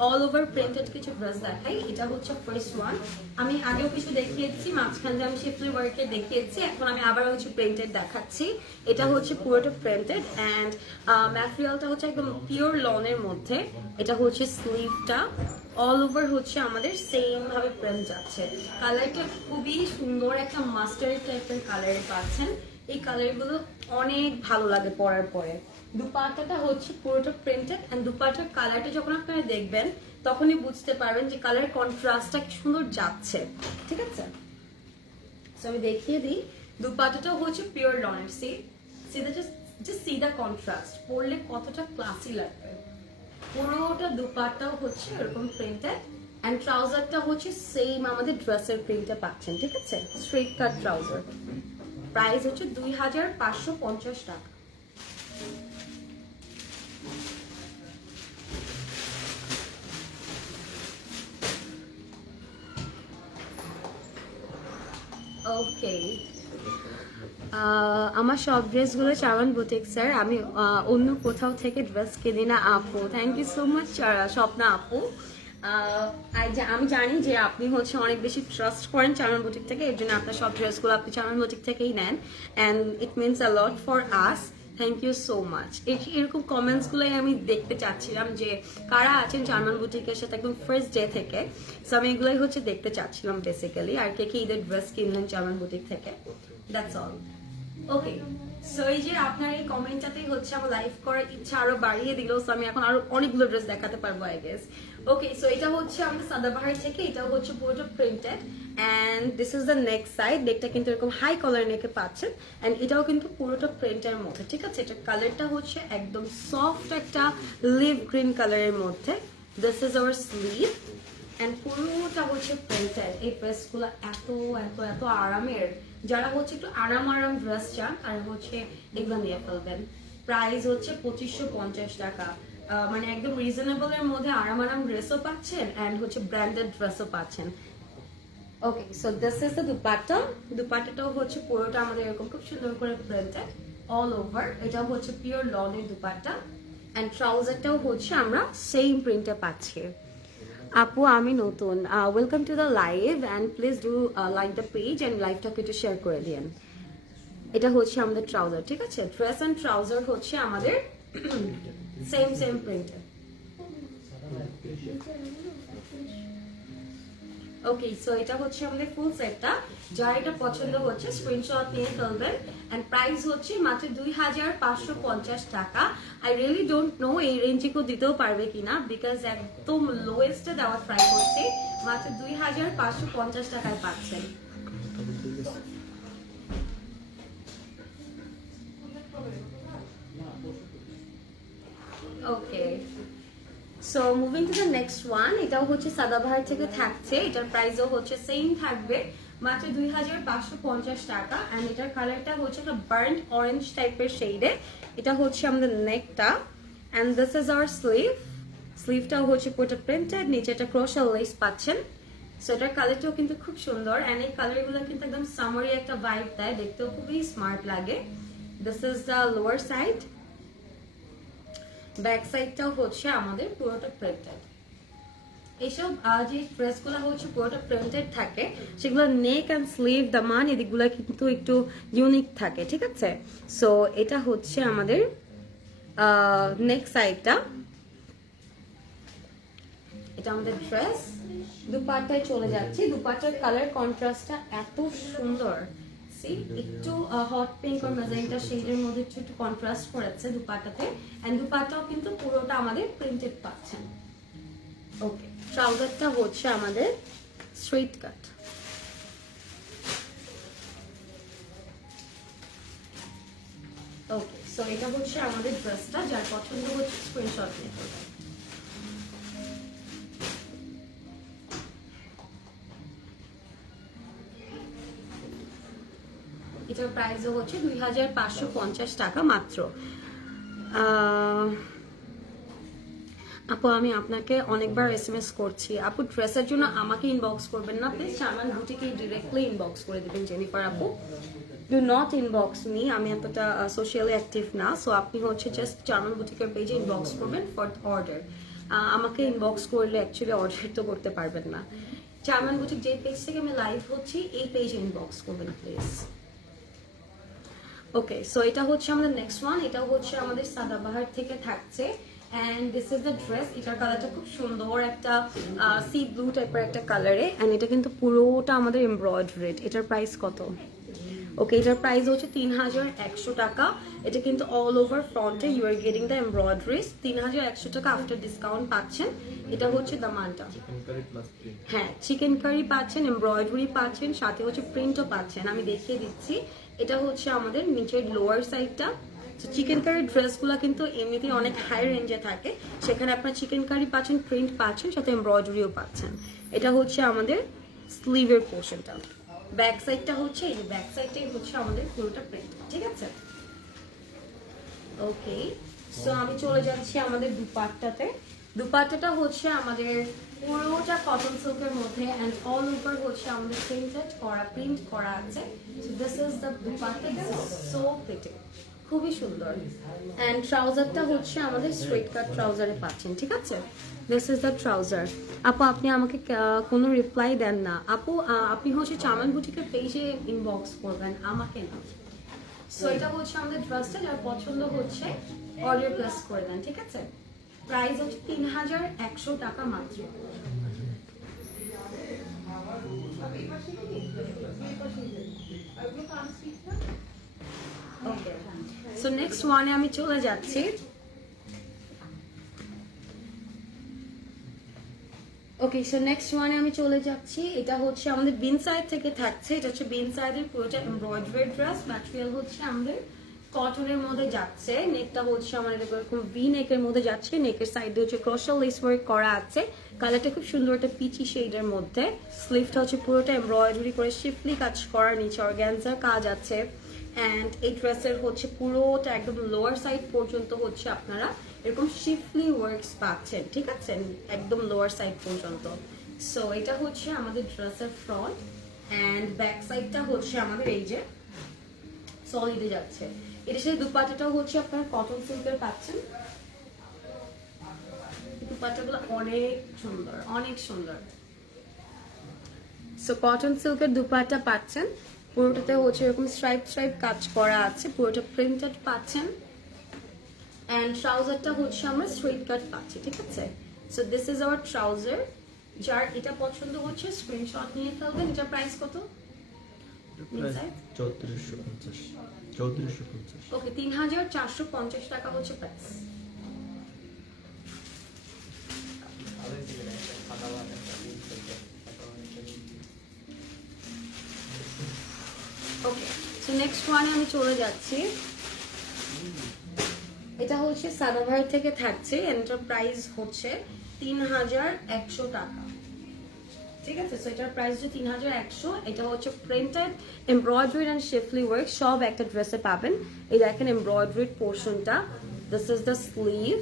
অল ওভার প্রিন্টেড কিছু ড্রেস দেখাই। এটা হচ্ছে ফার্স্ট ওয়ান। আমি আগেও কিছু দেখিয়েছি, মাঝখানে আমি শিফলি ওয়ার্কে দেখিয়েছি, এখন আমি আবার হচ্ছে প্রিন্টেড দেখাচ্ছি। এটা হচ্ছে পুরোটা প্রিন্টেড, অ্যান্ড ম্যাটেরিয়ালটা হচ্ছে একদম পিওর লনের মধ্যে। এটা হচ্ছে স্লিভটা, অল ওভার হচ্ছে আমাদের সেম ভাবে প্রিন্ট যাচ্ছে। কালারটা খুবই সুন্দর, একটা মাস্টার্ড টাইপের কালারে পাচ্ছেন। এই কালারগুলো অনেক ভালো লাগে পরার পরে। দুপাট্টাটা হচ্ছে পুরোটা প্রিন্টেড, এন্ড দুপাট্টার কালারটা যখন আপনারা দেখবেন তখনই বুঝতে পারবেন যে কালার কন্ট্রাস্টটা কি সুন্দর যাচ্ছে, ঠিক আছে। সো আমি দেখিয়ে দিই, দুপাট্টাটা হচ্ছে পিওর লনের। সি দ্য কন্ট্রাস্ট, পরলে কতটা ক্লাসি লাগবে। পুরোটা দুপাট্টাও হচ্ছে এরকম প্রিন্টেড, এন্ড ট্রাউজারটা হচ্ছে সেম আমাদের ড্রেসের প্রিন্টে পাচ্ছেন, ঠিক আছে, স্ট্রেট কাট ট্রাউজার। প্রাইস হচ্ছে 2550 টাকা। ওকে, আমার সব ড্রেসগুলো চাওয়ান বুটিক স্যার, আমি অন্য কোথাও থেকে ড্রেস কিনি না আপু। Thank you so much Swapna আপু। আমি জানি যে আপনি হচ্ছে অনেক বেশি ট্রাস্ট করেন চাওয়ান বুটিক থেকে, এর জন্য আপনার সব ড্রেসগুলো আপনি চাওয়ান বুটিক থেকেই নেন, and it means a lot for us. Thank you so much. এরকম কমেন্টসগুলোই আমি দেখতে চাচ্ছিলাম যে কারা আছেন চাওয়ান বুটিকের সাথে একদম ফার্স্ট ডে থেকে। সো আমি এগুলোই হচ্ছে দেখতে চাচ্ছিলাম বেসিক্যালি, আর কে কে ঈদের ড্রেস কিনলেন চাওয়ান বুটিক থেকে। That's all. ওকে, সো এই যে আপনার এই কমেন্টটাতেই হচ্ছে আমার লাইভ করার ইচ্ছা আরো বাড়িয়ে দিল। সো আমি এখন আরো অনেকগুলো ড্রেস দেখাতে পারবো আই গেস। ওকে, সো এটা হচ্ছে আমাদের সাদাবাহার থেকে, এটা হচ্ছে পুরোটা printed, and this is the neck side. নেকটা কিন্তু এরকম হাই কালার নেকে পাচ্ছেন, অ্যান্ড এটাও কিন্তু পুরোটা প্রিন্টের মধ্যে, ঠিক আছে। এটা কালারটা হচ্ছে একদম সফট একটা লিভ গ্রিন কালারের মধ্যে। This is our sleeve, and পুরোটা হচ্ছে প্রিন্টেড। এই ড্রেসগুলো এত এত এত আরামের, যারা হচ্ছে একটু আরাম ড্রেস চান তারা হচ্ছে এগুলো নিয়ে ফেলবেন। প্রাইস হচ্ছে 2550 টাকা। মানে একদম রিজনেবল এর মধ্যে আরাম ড্রেসও পাচ্ছেন, অ্যান্ড হচ্ছে ব্র্যান্ডেড ড্রেসও পাচ্ছেন। Okay, so this is the dupatta. দুপাট্টাটাও হচ্ছে পুরোটা আমাদের এরকম খুব সুন্দর করে প্রিন্টেড অল ওভার। এটাও হচ্ছে পিওর লনের দুপাট্টা, অ্যান্ড ট্রাউজারটাও হচ্ছে আমরা সেম প্রিন্টে পাচ্ছি। আপু আমি নতুন, welcome to the live, and please do like the page and লাইভটাকে একটু শেয়ার করে দিন। এটা হচ্ছে আমাদের ট্রাউজার, ঠিক আছে। ড্রেস অ্যান্ড ট্রাউজার হচ্ছে আমাদের সেম প্রিন্টেড। ওকে, সো এটা হচ্ছে আমাদের ফুল সেটটা। যার এটা পছন্দ হচ্ছে স্ক্রিনশট নিয়ে ফেলবেন, এন্ড প্রাইস হচ্ছে মাত্র 2550 টাকা। আই রিয়েলি ডোন্ট নো এই রেঞ্জে কেউ দিতেও পারবে কিনা, বিকজ একদম লোয়েস্টে দেওয়ার ট্রাই করছি। মাত্র 2550 টাকায় পাচ্ছেন। Okay, so moving to the next one. এটাও হচ্ছে সাদাবাহার থেকে থাকছে, এটার প্রাইসও হচ্ছে সেম থাকবে, মাত্র 2550 টাকা। অ্যান্ড এটার কালারটা হচ্ছে একটা বার্ন্ট অরেঞ্জ টাইপের শেডে। এটা হচ্ছে আমাদের নেকটা, and this is our sleeve. স্লিভটাও হচ্ছে পুরোটা প্রিন্টেড, নিচে একটা ক্রোশাল লেস পাচ্ছেন, সো এটার কালারটাও কিন্তু খুব সুন্দর এন্ড এই কালারগুলো কিন্তু একদম সামারি একটা ভাইব দেয়, দেখতেও খুবই স্মার্ট লাগে। This is the lower side. Back সাইডটাও হচ্ছে আমাদের পুরোটা প্রিন্টেড। এইসব যে ড্রেসগুলো হচ্ছে পুরোটা প্রিন্টেড থাকে, সেগুলো নেক অ্যান্ড স্লিভ দামান এদিকগুলো কিন্তু একটু ইউনিক থাকে, ঠিক আছে। সো এটা হচ্ছে আমাদের নেক সাইডটা, এটা আমাদের ড্রেস। দুপাট্টায় চলে যাচ্ছি। দুপাট্টার কালার কন্ট্রাস্টটা এত সুন্দর, সি একটু হট পিঙ্ক আর ম্যাজেন্টা শেডের মধ্যে একটু কন্ট্রাস্ট করেছে দুপাট্টাতে। এন্ড দুপাট্টাও কিন্তু পুরোটা আমাদের প্রিন্টেড পাচ্ছেন। ওকে, ট্রাউজারটা হচ্ছে আমাদের স্ট্রেট কাট। ওকে, সো এটা হচ্ছে আমাদের ড্রেসটা, যার পছন্দ হচ্ছে স্ক্রিনশট নিয়ে ফেলবেন। এটার প্রাইসও হচ্ছে 2550 টাকা মাত্র। আপু আমি আপনাকে অনেকবার এসএমএস করছি, আপু ড্রেসের জন্য আমাকে ইনবক্স করবেন না প্লিজ, চারমান বুটিকে ডিরেক্টলি ইনবক্স করে দেবেন জেনিফার আপু। ডু নট ইনবক্স মি, আমি এতটা সোশ্যালি অ্যাক্টিভ না। সো আপনি হচ্ছে জাস্ট চারমান বুটিকের পেজে ইনবক্স করবেন ফর অর্ডার। আমাকে ইনবক্স করলে অ্যাকচুয়ালি অর্ডার তো করতে পারবেন না। চারমান বুটিক যে পেজ থেকে আমি লাইভ হচ্ছি এই পেজে ইনবক্স করবেন প্লিজ। ওকে, সো এটা হচ্ছে আমাদের নেক্সট ওয়ান। এটাও হচ্ছে আমাদের সাদাবাহার থেকে থাকছে and this is the dress. এটার কালারটা খুব সুন্দর একটা সি ব্লু টাইপের একটা কালারে এন্ড এটা কিন্তু পুরোটা আমাদের এমব্রয়ডারিড। এটার প্রাইস কত? ওকে, এটার প্রাইস হচ্ছে 3100 টাকা। এটা কিন্তু অল ওভার ফ্রন্টে you are getting the embroideries. 3100 টাকা আফটার ডিসকাউন্ট পাচ্ছেন। এটা হচ্ছে দামানটা। হ্যাঁ, চিকেন কারি পাচ্ছেন, এমব্রয়ডারি পাচ্ছেন, সাথে হচ্ছে প্রিন্টও পাচ্ছেন। আমি দেখিয়ে দিচ্ছি, এটা হচ্ছে আমাদের নিচের লোয়ার সাইডটা। চিকেন কারি ড্রেসগুলো কিন্তু এমনিতেই অনেক হাই রেঞ্জে থাকে, সেখানে আপনার চিকেন কারি পাচ্ছেন, প্রিন্ট পাচ্ছেন, সাথে এমব্রয়ডারিও পাচ্ছেন। এটা হচ্ছে আমাদের স্লিভের পোর্শনটা। ব্যাক সাইডটা হচ্ছে এই যে ব্যাক সাইডটাই হচ্ছে আমাদের পুরোটা প্রিন্ট, ঠিক আছে। ওকে, সো আমি চলে যাচ্ছি আমাদের দুপাট্টাতে। দুপাট্টাটা হচ্ছে আমাদের পুরোটা কটন সিল্কের মধ্যে এন্ড অল ওভার হচ্ছে আমাদের প্রিন্ট করা আছে। So this is the dupatta, this is so pretty, খুবই সুন্দর। এন্ড ট্রাউজারটা হচ্ছে আমাদের স্ট্রেট কাট ট্রাউজারে পাচ্ছেন, ঠিক আছে। This is the trouser. আপু আপনি আমাকে কোনো রিপ্লাই দেন না। আপু আপনি হচ্ছে চামান বুটিকের পেজে ইনবক্স করবেন, আমাকে না। সো এটা হচ্ছে আমাদের ড্রেসটা, যার পছন্দ হচ্ছে অর্ডার প্লেস করে দেন, ঠিক আছে। প্রাইস হচ্ছে 3100 টাকা মাত্র। ওকে, সো নেক্সট ওয়ানে আমি চলে যাচ্ছি। ওকে, সো নেক্সট ওয়ানে আমি চলে যাচ্ছি। এটা হচ্ছে আমাদের বিন সাইড থেকে থাকছে। এটা হচ্ছে বিন সাইডের পুরোটা এমব্রয়ডারি ড্রেস। ম্যাটেরিয়াল হচ্ছে আমাদের কটনের মধ্যে যাচ্ছে। নেকটা হচ্ছে আমাদের এরকম ভি নেকের মধ্যে যাচ্ছে। নেকের সাইডে হচ্ছে ক্রোশাল লেস ওয়ার্ক করা আছে। কালারটা খুব সুন্দর একটা পিচি শেডের মধ্যে। স্লিভটা হচ্ছে পুরোটা এমব্রয়ডারি করে শিফলি কাজ করা, নিচে অর্গানজার কাজ আছে। অ্যান্ড এই ড্রেসের হচ্ছে পুরোটা একদম লোয়ার সাইড পর্যন্ত হচ্ছে আপনারা এরকম শিফলি ওয়ার্কস পাচ্ছেন, ঠিক আছে, একদম লোয়ার সাইড পর্যন্ত। সো এটা হচ্ছে আমাদের ড্রেসের ফ্রন্ট অ্যান্ড ব্যাক সাইডটা হচ্ছে আমাদের এই যে সলিডে যাচ্ছে। এটার সাথে দুপাট্টাটাও হচ্ছে আপনার কটন সিল্কের পাচ্ছেন। দুপাট্টাগুলো অনেক সুন্দর, অনেক সুন্দর। সো কটন সিল্কের দুপাট্টা পাচ্ছেন, পুরোটাতে হচ্ছে এরকম স্ট্রাইপ কাজ করা আছে, পুরোটা প্রিন্টেড পাচ্ছেন। এন্ড ট্রাউজারটা হচ্ছে আমরা স্ট্রেট কাট পাচ্ছি, ঠিক আছে। So this is our trouser. যার এটা পছন্দ হচ্ছে স্ক্রিনশট নিয়ে ফেলবেন। এটার প্রাইস কত? 3450। ওকে, 3450 টাকা হচ্ছে প্রাইস। ওকে, সো নেক্সট ওয়ানে আমি চলে যাচ্ছি। এটা হচ্ছে সাদাভার থেকে থাকছে। এটার প্রাইস হচ্ছে 3100 টাকা, ঠিক আছে। সো এটার প্রাইস হচ্ছে 3100। এটা হচ্ছে printed embroidery and schiffli work সব একটা ড্রেসে পাবেন। এই দেখেন এমব্রয়ডারি পোর্শনটা, দিস ইজ দ্য স্লিভ।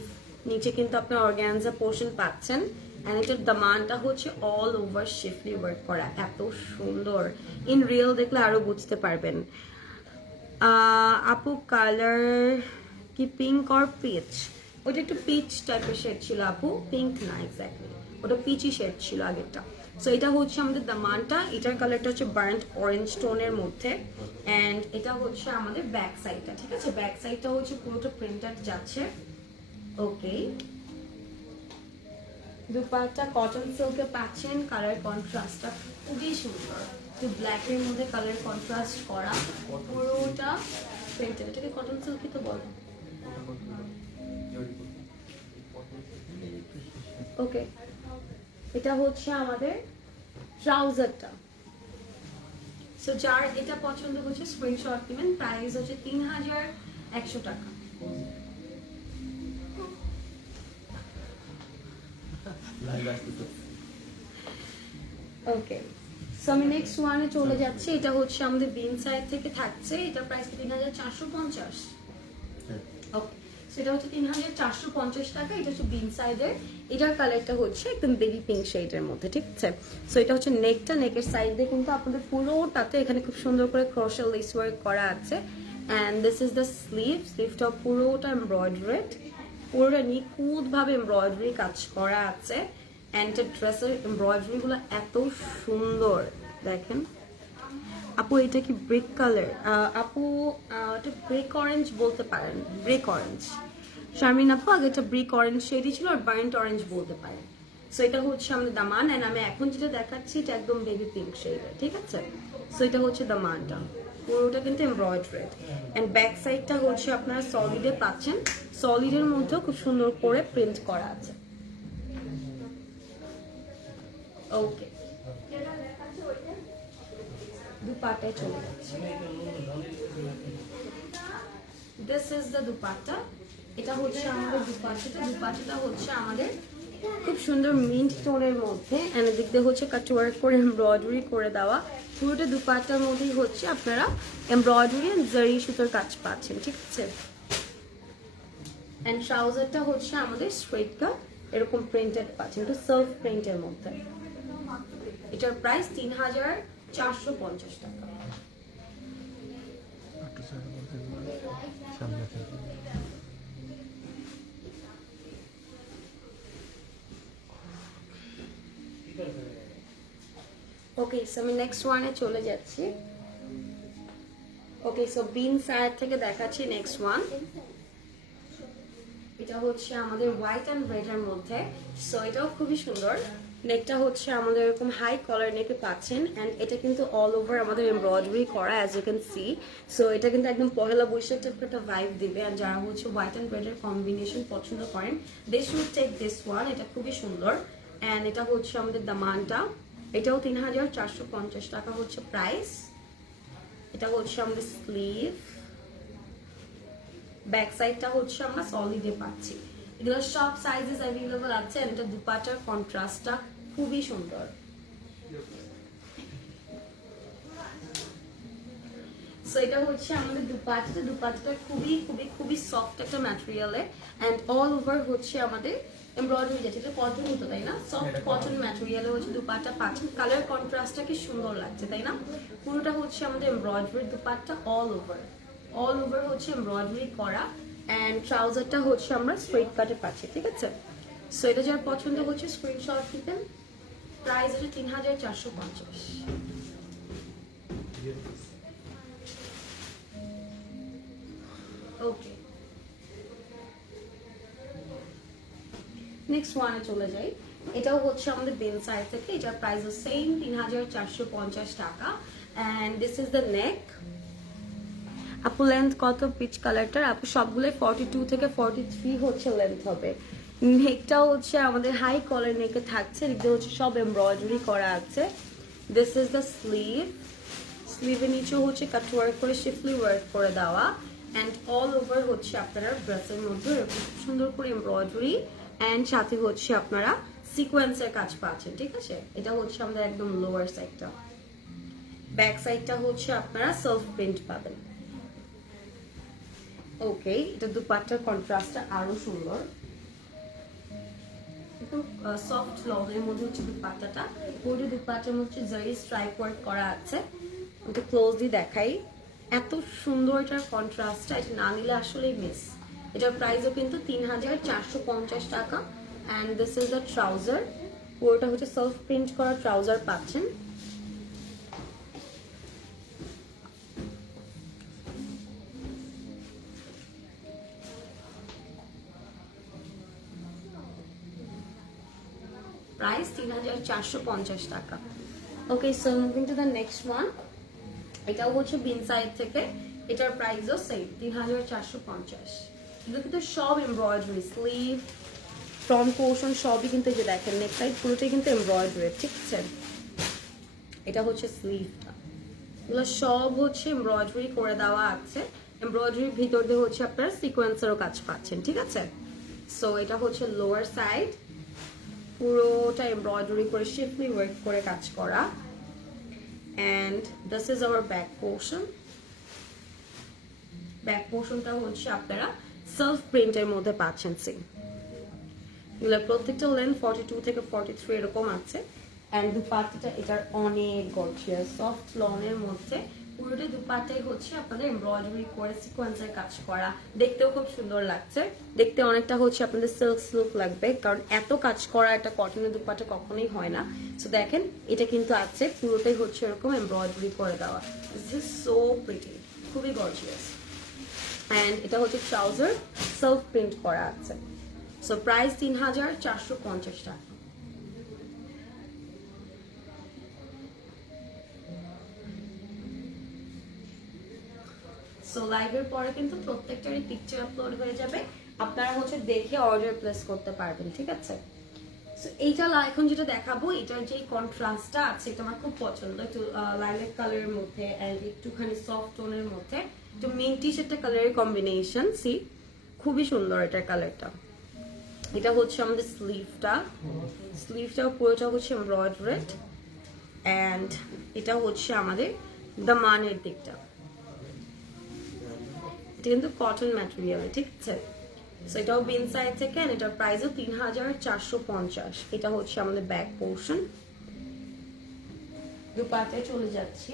নিচে কিন্তু আপনার অর্গানজা পোর্শন পাচ্ছেন এন্ড এটার দামানটা হচ্ছে অল ওভার শিফলি ওয়ার্ক করা, এত সুন্দর। ইন রিয়েল দেখলে আরো বুঝতে পারবেন। আপু কালার কি পিঙ্ক অর পিচ? ওটা একটু পিচ টাইপের শেড ছিল আপু, পিঙ্ক না এক্স্যাক্টলি, ওটা পিচি শেড ছিল আগেরটা। সো এটা হচ্ছে আমাদের দামানটা, এটার কালারটা হচ্ছে বার্ন্ট অরেঞ্জ টোনের মধ্যে। অ্যান্ড এটা হচ্ছে আমাদের ব্যাক সাইডটা, ঠিক আছে? ব্যাক সাইডটা হচ্ছে পুরোটা প্রিন্টার যাচ্ছে। ওকে, দুপাট্টা কটন সিল্কে পাচ্ছেন, কালার কন্ট্রাস্টটা খুবই সুন্দর, একটু ব্ল্যাকের মধ্যে কালার কন্ট্রাস্ট করা, পুরোটা প্রিন্টেড। এটাকে কটন সিল্কই তো বলো। ওকে, এটা হচ্ছে আমাদের ট্রাউজারটা। সো যার এটা পছন্দ হচ্ছে স্ক্রিনশট নেবেন, প্রাইস হচ্ছে 3100 টাকা। ওকে, সো আমি নেক্সট ওয়ানে চলে যাচ্ছি। এটা হচ্ছে আমাদের বিন সাইড থেকে থাকছে, এটা প্রাইস 3450। ওকে, সেটা হচ্ছে 3450 টাকা। এটা হচ্ছে বিন সাইডের, এটার কালারটা হচ্ছে একদম বেবি পিঙ্ক শেডের মধ্যে, ঠিক আছে? সো এটা হচ্ছে নেকটা, নেকের সাইডে কিন্তু আপনাদের পুরোটাতে এখানে খুব সুন্দর করে ক্রোশাল লেস ওয়ার্ক করা আছে। And this is the sleeve, স্লিভটা পুরোটা এমব্রয়ডারিড, পুরোটা নিখুঁতভাবে এমব্রয়ডারি কাজ করা আছে। অ্যান্ড ড্রেসের এমব্রয়ডারি গুলো এত সুন্দর, দেখেন। আপু এটা কি ব্রিক কালার? আপু এটা ব্রিক অরেঞ্জ বলতে পারেন, ব্রিক অরেঞ্জ। শারমিন আপু আগে এটা ব্রিক অরেঞ্জ শেডই ছিল, আর বার্ন্ট অরেঞ্জ বলতে পারেন। সো এটা হচ্ছে আমাদের দামান, অ্যান্ড আমি এখন যেটা দেখাচ্ছি এটা একদম বেবি পিঙ্ক শেডের, ঠিক আছে? সো এটা হচ্ছে দামানটা, পুরোটা কিন্তু এমব্রয়ডারিড। অ্যান্ড ব্যাক সাইডটা হচ্ছে আপনারা সলিডে পাচ্ছেন, সলিডের মধ্যেও খুব সুন্দর করে প্রিন্ট করা আছে। ওকে, দুপাট্টায় চলে যাচ্ছে। দিস ইজ দ্য দুপাট্টা, এটা হচ্ছে আমাদের দুপাট্টাটা। দুপাট্টাটা হচ্ছে আমাদের খুব সুন্দর মিন্ট টোনের মধ্যে, এন্ড এদিক দিয়ে হচ্ছে কাটওয়ার্ক করে এমব্রয়ডারি করে দেওয়া। পুরোটা দুপাট্টার মধ্যেই হচ্ছে আপনারা এমব্রয়ডারি এন্ড জারি সুতোর কাজ পাচ্ছেন, ঠিক আছে? এন্ড ট্রাউজারটা হচ্ছে আমাদের স্ট্রেট কাট, এরকম প্রিন্টেড পাচ্ছেন, একটু সেলফ প্রিন্টের মধ্যে। এটার প্রাইস 3450 টাকা। ওকে, সো আমি নেক্সট ওয়ানে চলে যাচ্ছি। ওকে, সো বিন সাইড থেকে দেখাচ্ছি নেক্সট ওয়ান। এটা হচ্ছে আমাদের হোয়াইট অ্যান্ড রেড এর মধ্যে। সো এটাও খুবই সুন্দর, নেকটা হচ্ছে আমাদের এরকম হাই কলার নেকে পাচ্ছেন, এন্ড এটা কিন্তু অল ওভার আমাদের এমব্রয়ডারি করা, as you can see. So এটা কিন্তু একদম পহেলা বৈশাখ টাইপের একটা ভাইব দিবে, আর যারা হচ্ছে হোয়াইট অ্যান্ড রেড এর কম্বিনেশন পছন্দ করেন, they should take this one. এটা খুবই সুন্দর, এন্ড এটা হচ্ছে আমাদের দামানটা, এটাও 3450 টাকা হচ্ছে প্রাইস। এটা হচ্ছে আমাদের স্লিভ, ব্যাক সাইডটা হচ্ছে আমরা সলিডে পাচ্ছি। এগুলো সব সাইজেস अवेलेबल আছে, আর এটা দুপাটার কন্ট্রাস্টটা খুবই সুন্দর। সো এটা হচ্ছে আমাদের দুপাট্টা। দুপাট্টাটা খুবই খুবই খুবই সফট একটা ম্যাটেরিয়ালে, এন্ড অল ওভার হচ্ছে আমাদের এমব্রয়ডারি, যেটা কটন হতো তাই না, সফট কটন ম্যাটেরিয়ালে হচ্ছে দুপাট্টা পাচ্ছেন। কালার কন্ট্রাস্টটা কি সুন্দর লাগছে তাই না? পুরোটা হচ্ছে আমাদের এমব্রয়ডারি দুপাট্টা, অল ওভার হচ্ছে এমব্রয়ডারি করা। অ্যান্ড ট্রাউজারটা হচ্ছে আমরা স্ট্রেট কাটে পাচ্ছি, ঠিক আছে? সো এটা যার পছন্দ হচ্ছে স্ক্রিনশট দিবেন। প্রাইস হচ্ছে 3450। ওকে, নেক্সট ওয়ানে চলে যাই। এটাও হচ্ছে আমাদের বেল সাইড থেকে, এটার প্রাইস সেম 3450 টাকা। অ্যান্ড দিস ইজ দ্য নেক। আপু লেন্থ কত পিচ কালারটার? আপু সবগুলোই 42 থেকে 43 হচ্ছে লেন্থ হবে। নেকটাও হচ্ছে আমাদের হাই কলার নেকে থাকছে, এদিকে হচ্ছে সব এমব্রয়ডারি করা আছে। দিস ইজ দ্য স্লিভ, স্লিভের নিচেও হচ্ছে কাটওয়ার্ক করে শিফলি ওয়ার্ক করে দেওয়া, অ্যান্ড অল ওভার হচ্ছে আপনারা ড্রেসের মধ্যে এরকম সুন্দর করে এমব্রয়ডারি, অ্যান্ড সাথে হচ্ছে আপনারা সিকোয়েন্সের কাজ পাচ্ছেন, ঠিক আছে? এটা হচ্ছে আমাদের একদম লোয়ার সাইডটা। ব্যাক সাইডটা হচ্ছে আপনারা সেলফ প্রিন্ট পাবেন। ওকে, এটা দুপাট্টার কন্ট্রাস্টটা আরো সুন্দর, একদম সফট লনের মধ্যে হচ্ছে দুপাট্টাটা। পুরো দুপাট্টার মধ্যে জারি স্ট্রাইপ ওয়ার্ক করা আছে। একটু ক্লোজলি দেখাই, এত সুন্দর এটার কন্ট্রাস্টটা, এটা না নিলে আসলেই মিস। এটার প্রাইসও কিন্তু 3450 টাকা। And this is the trouser. পুরোটা হচ্ছে সেলফ প্রিন্ট করা ট্রাউজার পাচ্ছেন। প্রাইস 3450 টাকা। Okay, so moving to the next one. এটাও হচ্ছে বিন সাইড থেকে, এটার প্রাইসও সেম 3450। এগুলো কিন্তু সব এমব্রয়ডারি, স্লিভ ফ্রন্ট পোর্শন সবই কিন্তু যে দেখেন নেক সাইড পুরোটাই কিন্তু এমব্রয়ডারি, ঠিক আছে। এটা হচ্ছে স্লিভটা, এগুলো সব হচ্ছে এমব্রয়ডারি করে দেওয়া আছে। এমব্রয়ডারির ভিতর দিয়ে হচ্ছে আপনারা সিকোয়েন্সেরও কাজ পাচ্ছেন, ঠিক আছে। সো এটা হচ্ছে লোয়ার সাইড, পুরোটা এমব্রয়ডারি করে শিফলি ওয়ার্ক করে কাজ করা। And this is hour back portion. Back পোর্শনটা হচ্ছে আপনারা সেলফ প্রিন্টের মধ্যে পাচ্ছেন। সেম এগুলো প্রত্যেকটা লেন্থ 42 থেকে 43 এরকম আছে। অ্যান্ড দুপাট্টাটা এটার অনেক গর্জিয়াস সফট লনের মধ্যে, পুরোটা দুপাট্টাই হচ্ছে আপনাদের এমব্রয়ডারি করে সিকোয়েন্সের কাজ করা, দেখতেও খুব সুন্দর লাগছে। দেখতে অনেকটা হচ্ছে আপনাদের সিল্ক সিল্ক লাগবে, কারণ এত কাজ করা একটা কটনের দুপাট্টা কখনোই হয় না। সো দেখেন এটা কিন্তু আছে পুরোটাই হচ্ছে এরকম এমব্রয়ডারি করে দেওয়া। দিস ইজ সো প্রিটি, খুবই গর্জিয়াস। অ্যান্ড এটা হচ্ছে ট্রাউজার, সেলফ প্রিন্ট করা আছে। সো প্রাইস 3450 টাকা। সো লাইভের পরে কিন্তু প্রত্যেকটারই পিকচার আপলোড হয়ে যাবে, আপনারা হচ্ছে দেখে অর্ডার প্লেস করতে পারবেন, ঠিক আছে। সো এইটা এখন যেটা দেখাবো, এটার যে কন্ট্রাস্টটা আছে এটা আমার খুব পছন্দ, একটু লাইলাক কালারের মধ্যে অ্যান্ড একটুখানি সফট টোনের মধ্যে, একটু মিন্টিশ একটা কালারের কম্বিনেশন। সি খুবই সুন্দর এটার কালারটা। এটা হচ্ছে আমাদের স্লিভটা, স্লিভটাও পুরোটা হচ্ছে এমব্রয়ডারিড। অ্যান্ড এটা হচ্ছে আমাদের দামানের দিকটা, এটা কিন্তু কটন ম্যাটেরিয়াল, ঠিক আছে। সো এটাও বিন সাইড থেকে, এটার প্রাইসও 3450। এটা হচ্ছে আমাদের ব্যাক পোর্শন। দুপাট্টায় চলে যাচ্ছি,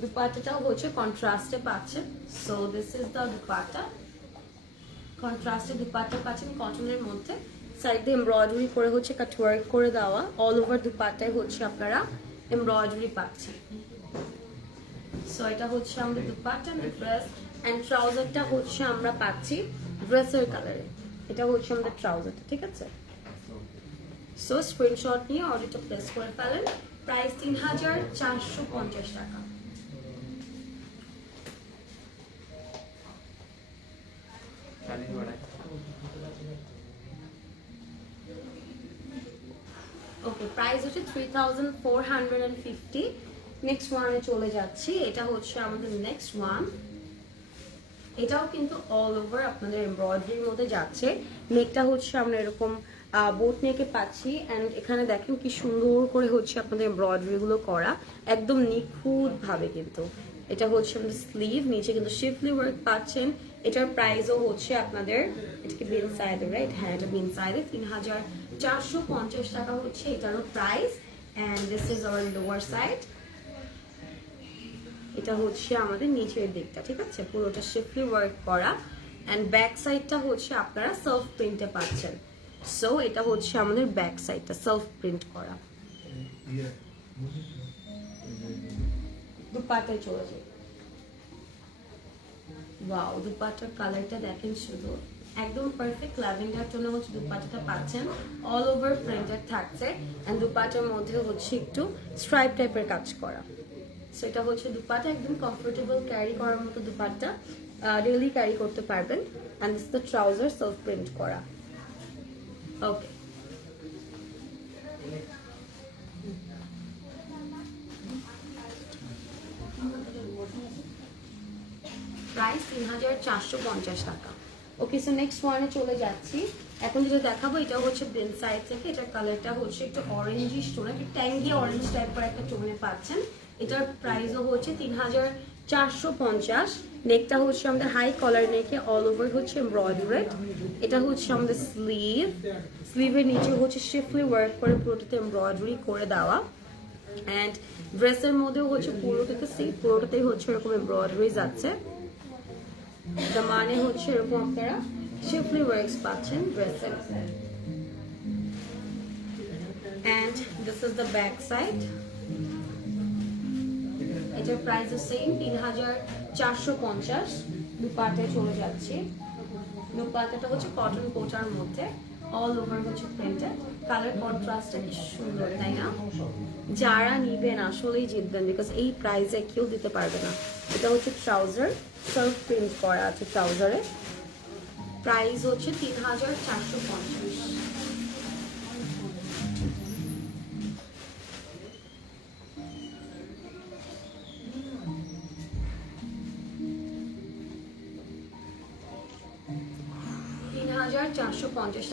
দুপাট্টাটাও হচ্ছে কন্ট্রাস্টে পাচ্ছেন। So this is the dupatta, কন্ট্রাস্টে দুপাট্টা পাচ্ছেন কটনের মধ্যে, সাইডে এমব্রয়ডারি করে হচ্ছে কাট ওয়ার্ক করে দেওয়া। অল ওভার দুপাট্টায় হচ্ছে আপনারা এমব্রয়ডারি পাচ্ছেন। সো এটা হচ্ছে আমাদের দুপাট্টা ড্রেস। অ্যান্ড ট্রাউজারটা হচ্ছে আমরা পাচ্ছি ড্রেসের কালারে, এটা হচ্ছে আমাদের ট্রাউজারটা, ঠিক আছে। সো স্ক্রিনশট নিয়ে অর্ডারটা প্লেস করে ফেলেন। প্রাইস 3450 টাকা। ওকে, প্রাইস হচ্ছে 3450। নেক্সট ওয়ানে চলে যাচ্ছি, এটা হচ্ছে আমাদের নেক্সট ওয়ান। এটাও কিন্তু অল ওভার আপনাদের এমব্রয়ডারির মধ্যে যাচ্ছে। নেকটা হচ্ছে আমরা এরকম বোট নেকে পাচ্ছি। অ্যান্ড এখানে দেখেন কি সুন্দর করে হচ্ছে আপনাদের এমব্রয়ডারি গুলো করা, একদম নিখুঁত ভাবে। কিন্তু এটা হচ্ছে আমাদের স্লিভ, নিচে কিন্তু শিফলি ওয়ার্ক পাচ্ছেন। এটার প্রাইসও হচ্ছে আপনাদের, এটাকে বিন সাইডে, রাইট? হ্যাঁ, এটা বিন সাইডে 3450 টাকা হচ্ছে এটারও price. And this is hour lower side. এটা হচ্ছে আমাদের নিচের দিকটা, ঠিক আছে, পুরোটা শিফলি ওয়ার্ক করা। অ্যান্ড ব্যাক সাইডটা হচ্ছে আপনারা সেলফ প্রিন্টে পাচ্ছেন। সো এটা হচ্ছে আমাদের ব্যাক সাইডটা সেলফ প্রিন্ট করা। দুপাট্টায় চলে যায়। ওয়াও, দুপাট্টার কালারটা দেখেন শুধু, একদম পারফেক্ট ল্যাভেন্ডার টোনে হচ্ছে দুপাট্টাটা পাচ্ছেন। অল ওভার প্রিন্টেড থাকছে। অ্যান্ড দুপাট্টার মধ্যে হচ্ছে একটু স্ট্রাইপ টাইপের কাজ করা। সো এটা হচ্ছে দুপাট্টা, একদম কমফোর্টেবল ক্যারি করার মতো দুপাট্টা, ডেইলি ক্যারি করতে পারবেন। And this the trouser self print করা। ওকে, প্রাইস 3450 টাকা। ওকে, সো নেক্সট ওয়ানে চলে যাচ্ছি। এখন যেটা দেখাবো এটা হচ্ছে ব্রেন সাইড থেকে, এটার কালারটা হচ্ছে একটু অরেঞ্জিশ টোন, একটা ট্যাঙ্গি অরেঞ্জ টাইপের একটা টোনে পাচ্ছেন। এটার প্রাইসও হচ্ছে 3450। নেকটা হচ্ছে আমাদের হাই কলার নেকে, অল ওভার হচ্ছে এমব্রয়ডারি। এটা হচ্ছে আমাদের স্লিভ, স্লিভের নিচে হচ্ছে শিফলি ওয়ার্ক করে পুরোটাতে এমব্রয়ডারি করে দেওয়া। অ্যান্ড ড্রেসের মধ্যেও হচ্ছে পুরোটাতে পুরোটাতেই হচ্ছে এরকম এমব্রয়ডারি যাচ্ছে। মানে হচ্ছে এরকম আপনারা শিফলি ওয়ার্কস পাচ্ছেন ড্রেসের। And this is the back side. এটার প্রাইস সেম 3450। দুপাটে চলে যাচ্ছে। দুপাটাটা হচ্ছে কটন কোটার মধ্যে, অল ওভার হচ্ছে প্রিন্টেড। কালার কন্ট্রাস্টটা কি সুন্দর, তাই না? যারা নিবেন আসলেই জিতবেন, বিকজ এই প্রাইসে কেউ দিতে পারবে না। এটা হচ্ছে ট্রাউজার, সেলফ প্রিন্ট করা আছে ট্রাউজারে। প্রাইস হচ্ছে 3450।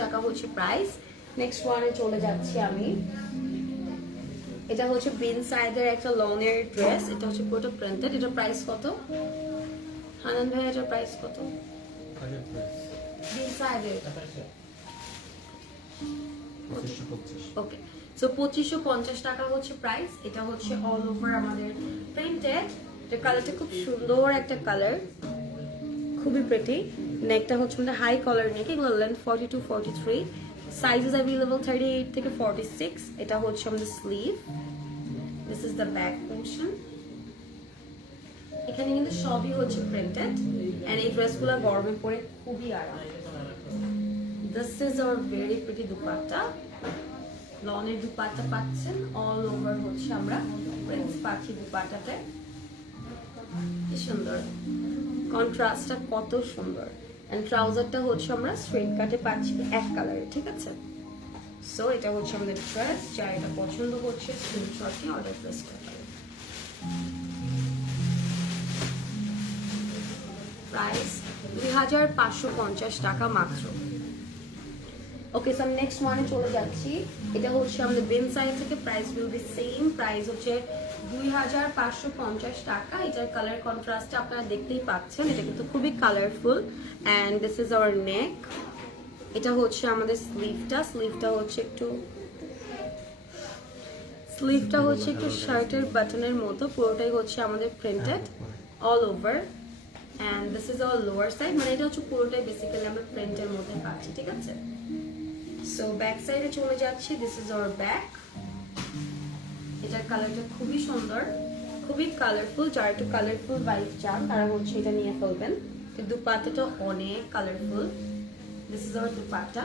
টাকা হচ্ছে প্রাইস। নেক্সট ওয়ানে চলে যাচ্ছি আমি। এটা হচ্ছে বিন সাইডের একটা লনের ড্রেস। এটা হচ্ছে পুরোটা প্রিন্টেড। এটা প্রাইস কত হানান ভাই? এটার প্রাইস কত? বিন সাইডের ওকে, সো 2550 টাকা হচ্ছে প্রাইস। এটা হচ্ছে অল ওভার আমাদের প্রিন্টেড। এটা কালারটা খুব সুন্দর একটা কালার, খুবই প্রিটি। নেকটা হচ্ছে আমাদের হাই কলার নেক, এগুলো লেন্থ 42 43, সাইজেস অ্যাভেলেবল 38 থেকে 46। এটা হচ্ছে আমাদের sleeve. This is the back portion. এখানে কিন্তু সবই হচ্ছে প্রিন্টেড। এন্ড এই ড্রেসগুলো গরমে পরে খুবই আরাম। This is our very pretty dupatta. লনের দুপাট্টা পাচ্ছেন, অল ওভার হচ্ছে আমরা প্রিন্টস পাচ্ছি দুপাট্টাতে। কি সুন্দর কন্ট্রাস্টটা, কত সুন্দর। এন্ড ট্রাউজারটা হচ্ছে আমরা স্ট্রেট কাটে পাচ্ছি এক কালারে, ঠিক আছে? সো এটা হচ্ছে আমাদের ড্রেস। যার এটা পছন্দ হচ্ছে স্ক্রিনশট নিয়ে অর্ডার প্লেস করতে পারেন। প্রাইস 2550 টাকা মাত্র। ওকে, সো নেক্সট ওয়ানে চলে যাচ্ছি। এটা হচ্ছে আমাদের বিন সাইড থেকে, price will be same. Price হচ্ছে 2550 টাকা। এটার কালার কন্ট্রাস্টটা আপনারা দেখতেই পাচ্ছেন, এটা কিন্তু খুবই colourful. And this is our neck. এটা হচ্ছে আমাদের স্লিভটা হচ্ছে একটু শার্টের বাটনের মতো, পুরোটাই হচ্ছে আমাদের printed all over. And this is hour lower side, মানে এটা হচ্ছে পুরোটাই বেসিক্যালি আমরা প্রিন্টের মধ্যে পাচ্ছি, ঠিক আছে? সো ব্যাক সাইডে চলে যাচ্ছি। This is hour back. এটার কালারটা খুবই সুন্দর, খুবই কালারফুল। যারা একটু কালারফুল ভাইব চান তারা হচ্ছে এটা নিয়ে ফেলবেন। দুপাট্টাটা অনেক colourful. This is hour dupatta.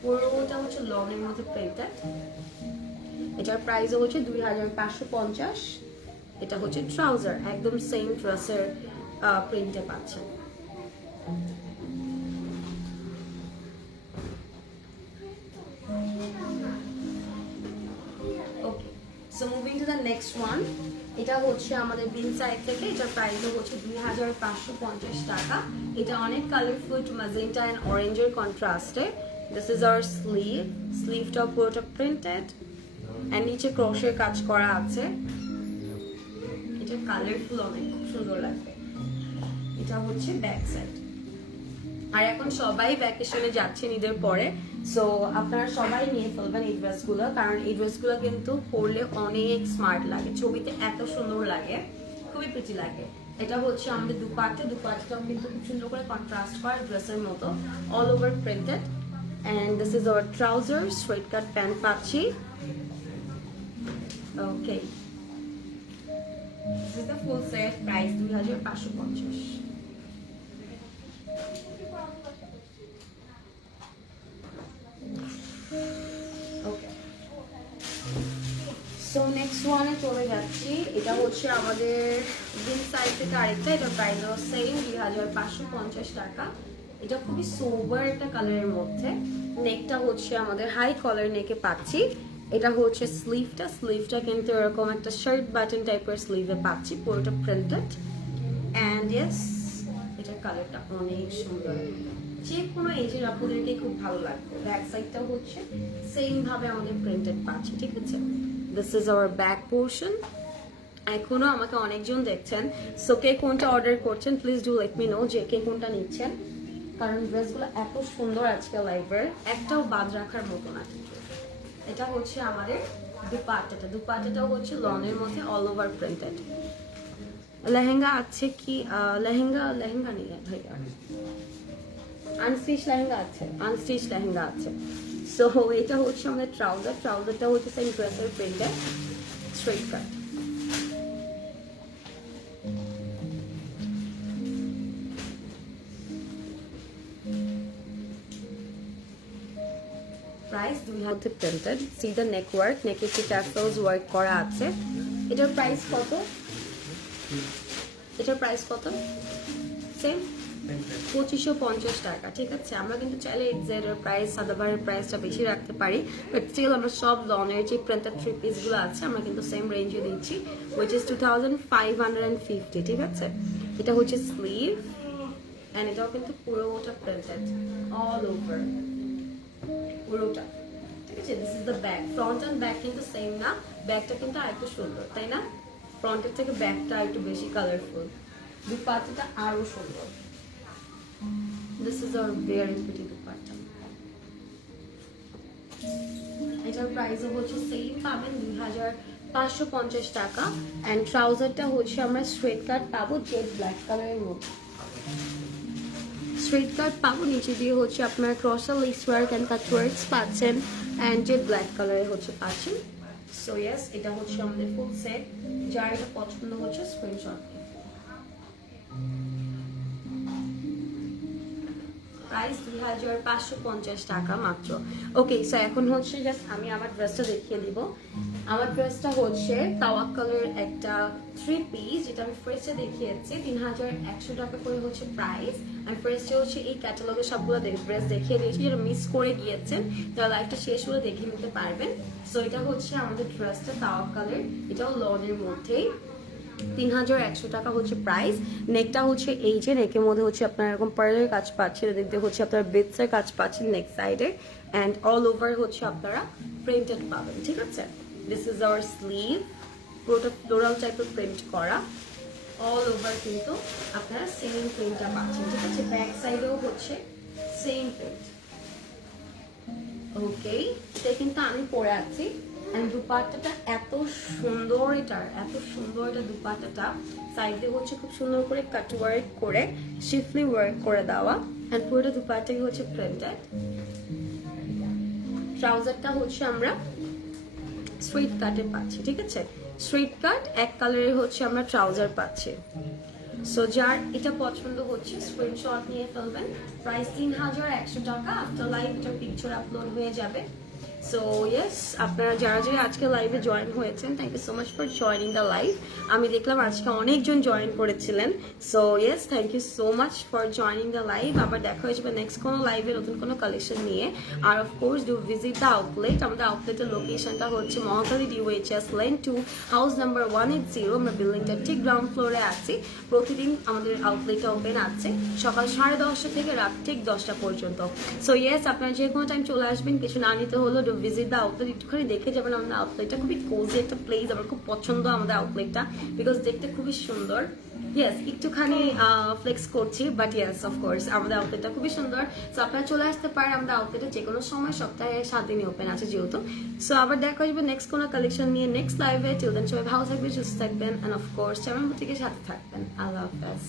পুরোটা হচ্ছে লনের মধ্যে প্রিন্টেড। এটার প্রাইস হচ্ছে 2550। এটা হচ্ছে ট্রাউজার, একদম সেম ড্রেসের প্রিন্টে পাচ্ছেন। Okay, so moving to the next one. এটা হচ্ছে আমাদের বিন সাইড থেকে। এটার প্রাইস হচ্ছে 2550 টাকা। এটা অনেক কালারফুল, ম্যাজেন্টা এন্ড অরেঞ্জের কন্ট্রাস্টে। This is our sleeve. স্লিভটা পুরোটা প্রিন্টেড এন্ড নিচে ক্রোশের কাজ করা আছে। এটা কালারফুল, অনেক খুব সুন্দর লাগবে। এটা হচ্ছে ব্যাক সাইড। আর এখন সবাই ভ্যাকেশনে যাচ্ছেন ঈদের পরে, সো আপনারা সবাই নিয়ে ফেলবেন এই ড্রেসগুলো, কারণ এই ড্রেসগুলো কিন্তু পরলে অনেক স্মার্ট লাগে, ছবিতে এত সুন্দর লাগে, খুবই প্রিটি লাগে। এটা হচ্ছে আমাদের দুপাট্টাটাও কিন্তু খুব সুন্দর করে কন্ট্রাস্ট করা ড্রেসের মতো, all over printed. And this is our trouser, straight cut pant পাচ্ছি। Okay, this is the full set. Price 2550। So next ওয়ানে চলে যাচ্ছি। এটা হচ্ছে আমাদের বিন সাইড থেকে আরেকটা। এটা প্রাইস সেম 2550 টাকা। এটা খুবই সোবার একটা কালারের মধ্যে। নেকটা হচ্ছে আমাদের হাই কলার নেকে পাচ্ছি। এটা হচ্ছে স্লিভটা কিন্তু এরকম একটা শার্ট বাটন টাইপের স্লিভে পাচ্ছি, পুরোটা প্রিন্টেড। অ্যান্ড ইয়েস, এটার কালারটা অনেক সুন্দর, যে কোনো এজের আপনাদেরকে খুব ভালো লাগবে। ব্যাক সাইডটাও হচ্ছে সেম ভাবে আমাদের প্রিন্টেড পাচ্ছি, ঠিক আছে? This is hour back portion. এখনো আমাকে অনেকজন দেখছেন, সো কে কোনটা অর্ডার করছেন please do let me no যে কে কোনটা নিচ্ছেন, কারণ ড্রেসগুলো এত সুন্দর আজকে লাইভের, একটাও বাদ রাখার মতো না। এটা হচ্ছে আমাদের দুপাট্টাটাও হচ্ছে লনের মধ্যে অল ওভার প্রিন্টেড। লেহেঙ্গা আছে কি? লেহেঙ্গা নেই ভাইয়া, আনস্টিচ লেহেঙ্গা আছে। সো এটা হচ্ছে আমাদের ট্রাউজারটা হচ্ছে সেম ড্রেসের printed straight cut. Price 2000 printed, C the neck work, নেকে একটু ট্যাসেলস ওয়ার্ক করা আছে। এটার প্রাইস কত? সেম 2550 টাকা, ঠিক আছে। আমরা কিন্তু চাইলে এক্সের প্রাইস, সাদাবারের প্রাইসটা বেশি রাখতে পারি, বাট স্টিল আমরা সব লনের যে প্রিন্টেড থ্রি পিসগুলো আছে আমরা কিন্তু সেম রেঞ্জে দিচ্ছি, উইচ ইজ 2550, ঠিক আছে। এটা হচ্ছে স্লিভ অ্যান্ড এটাও কিন্তু পুরোটা প্রিন্টেড অল ওভার, পুরোটা, ঠিক আছে। This is the back, front and back কিন্তু সেম না, ব্যাকটা কিন্তু আরেকটু সুন্দর, তাই না? ফ্রন্টের থেকে ব্যাকটা একটু বেশি কালারফুল, দুপাট্টাটা আরো সুন্দর। This is our very pretty dupatta. এটার প্রাইসও হচ্ছে সেম পাবেন 2550 টাকা, এন্ড ট্রাউজারটা হচ্ছে আমরা স্ট্রেট কাট পাবো জেড ব্ল্যাক কালারের মধ্যে। স্ট্রেট কাট পাবো, নিচে দিয়ে হচ্ছে আপনার ক্রসাল lace work and cut works পাচ্ছেন, এন্ড জেড ব্ল্যাক কালারে হচ্ছে পাচ্ছেন। সো ইয়েস, এটা হচ্ছে আমাদের ফুল সেট। যার এটা পছন্দ হচ্ছে স্ক্রিনশট। প্রাইস 2550 টাকা মাত্র। ওকে, সো এখন হচ্ছে জাস্ট আমি আমার ড্রেসটা দেখিয়ে দিব। আমার ড্রেসটা হচ্ছে তাওয়াক্কালের একটা থ্রি পিস, যেটা আমি ফার্স্টে দেখিয়েছি 3100 টাকা করে হচ্ছে প্রাইস। আমি ফার্স্টে হচ্ছে এই ক্যাটালগে সবগুলো ড্রেস দেখিয়ে দিয়েছি, যেটা মিস করে গিয়েছেন তারা লাইভটা শেষ হলে দেখে নিতে পারবেন। সো এটা হচ্ছে আমাদের ড্রেসটা তাওয়াক্কালের, এটাও লনের মধ্যেই 3100 টাকা হচ্ছে প্রাইস। নেকটা হচ্ছে এই যে নেকের মধ্যে হচ্ছে আপনার এরকম পার্লের কাজ পাচ্ছেন, এদিক দিয়ে হচ্ছে আপনার বিটসের কাজ পাচ্ছেন নেক সাইডে, এন্ড অল ওভার হচ্ছে আপনারা প্রিন্টেড পাবেন, ঠিক আছে। দিস ইজ আওয়ার স্লিভ, পুরোটা ফ্লোরাল টাইপের প্রিন্ট করা, অল ওভার কিন্তু আপনারা সেম প্রিন্টটা পাচ্ছেন, ঠিক আছে। ব্যাক সাইডেও হচ্ছে সেম প্রিন্ট। ওকে, এটা কিন্তু আমি পরে আছি, এন্ড দুপাট্টাটা এত সুন্দর, এত সুন্দর এটা দুপাট্টাটা, সাইডে হচ্ছে খুব সুন্দর করে কাট ওয়ার্ক করে শিফলি ওয়ার্ক করে দেওয়া, এন্ড পুরোটা দুপাট্টাই হচ্ছে প্রিন্টেড। ট্রাউজারটা হচ্ছে আমরা স্ট্রেট কাটে পাচ্ছি, ঠিক আছে। স্ট্রেট কাট এক কালারের হচ্ছে আমরা ট্রাউজার পাচ্ছি। সো যার এটা পছন্দ হচ্ছে স্ক্রিনশট নিয়ে ফেলবেন। প্রাইস 3100 টাকা। আফটার লাইভ এটার পিকচার আপলোড হয়ে যাবে। সো ইয়েস, আপনারা যারা আজকে লাইভে জয়েন হয়েছেন, thank you so much for joining the live. আমি দেখলাম আজকে অনেকজন জয়েন করেছিলেন। So yes, thank you so much for joining the live. আবার দেখা হয়ে যাবে নেক্সট কোনো লাইভে নতুন কোনো কালেকশন নিয়ে। আর of course do visit the outlet. আমাদের আউটলেটের লোকেশনটা হচ্ছে Mohakhali DOHS lane 2, house number 180। আমরা বিল্ডিংটার ঠিক গ্রাউন্ড ফ্লোরে আছি। প্রতিদিন আমাদের আউটলেটটা ওপেন আছে সকাল 10:30 থেকে রাত ঠিক 10টা পর্যন্ত। সো ইয়েস, আপনারা যে কোনো টাইম চলে আসবেন, কিছু না নিতে হলো, ভিজিট দ্য আউটলেট। একটুখানি দেখে যাবেন আমাদের আউটলেটটা, খুবই কোজি একটা প্লেস। আমার খুব পছন্দ আমাদের আউটলেটটা, বিকজ দেখতে খুবই সুন্দর। ইয়েস, একটুখানি ফ্লেক্স করছি, বাট ইয়েস অফকোর্স আমাদের আউটলেটটা খুবই সুন্দর। সো আপনারা চলে আসতে পারেন আমাদের আউটলেটে যে কোনো সময়, সপ্তাহে 7 দিনই ওপেন আছে যেহেতু। সো আবার দেখা যাবে নেক্সট কোনো কালেকশন নিয়ে নেক্সট লাইভে। টিল দেন সবাই ভালো থাকবেন, সুস্থ থাকবেন, অ্যান্ড অফকোর্স চ্যানেল বুটিকের সাথে থাকবেন। আল্লাহ হাফেজ।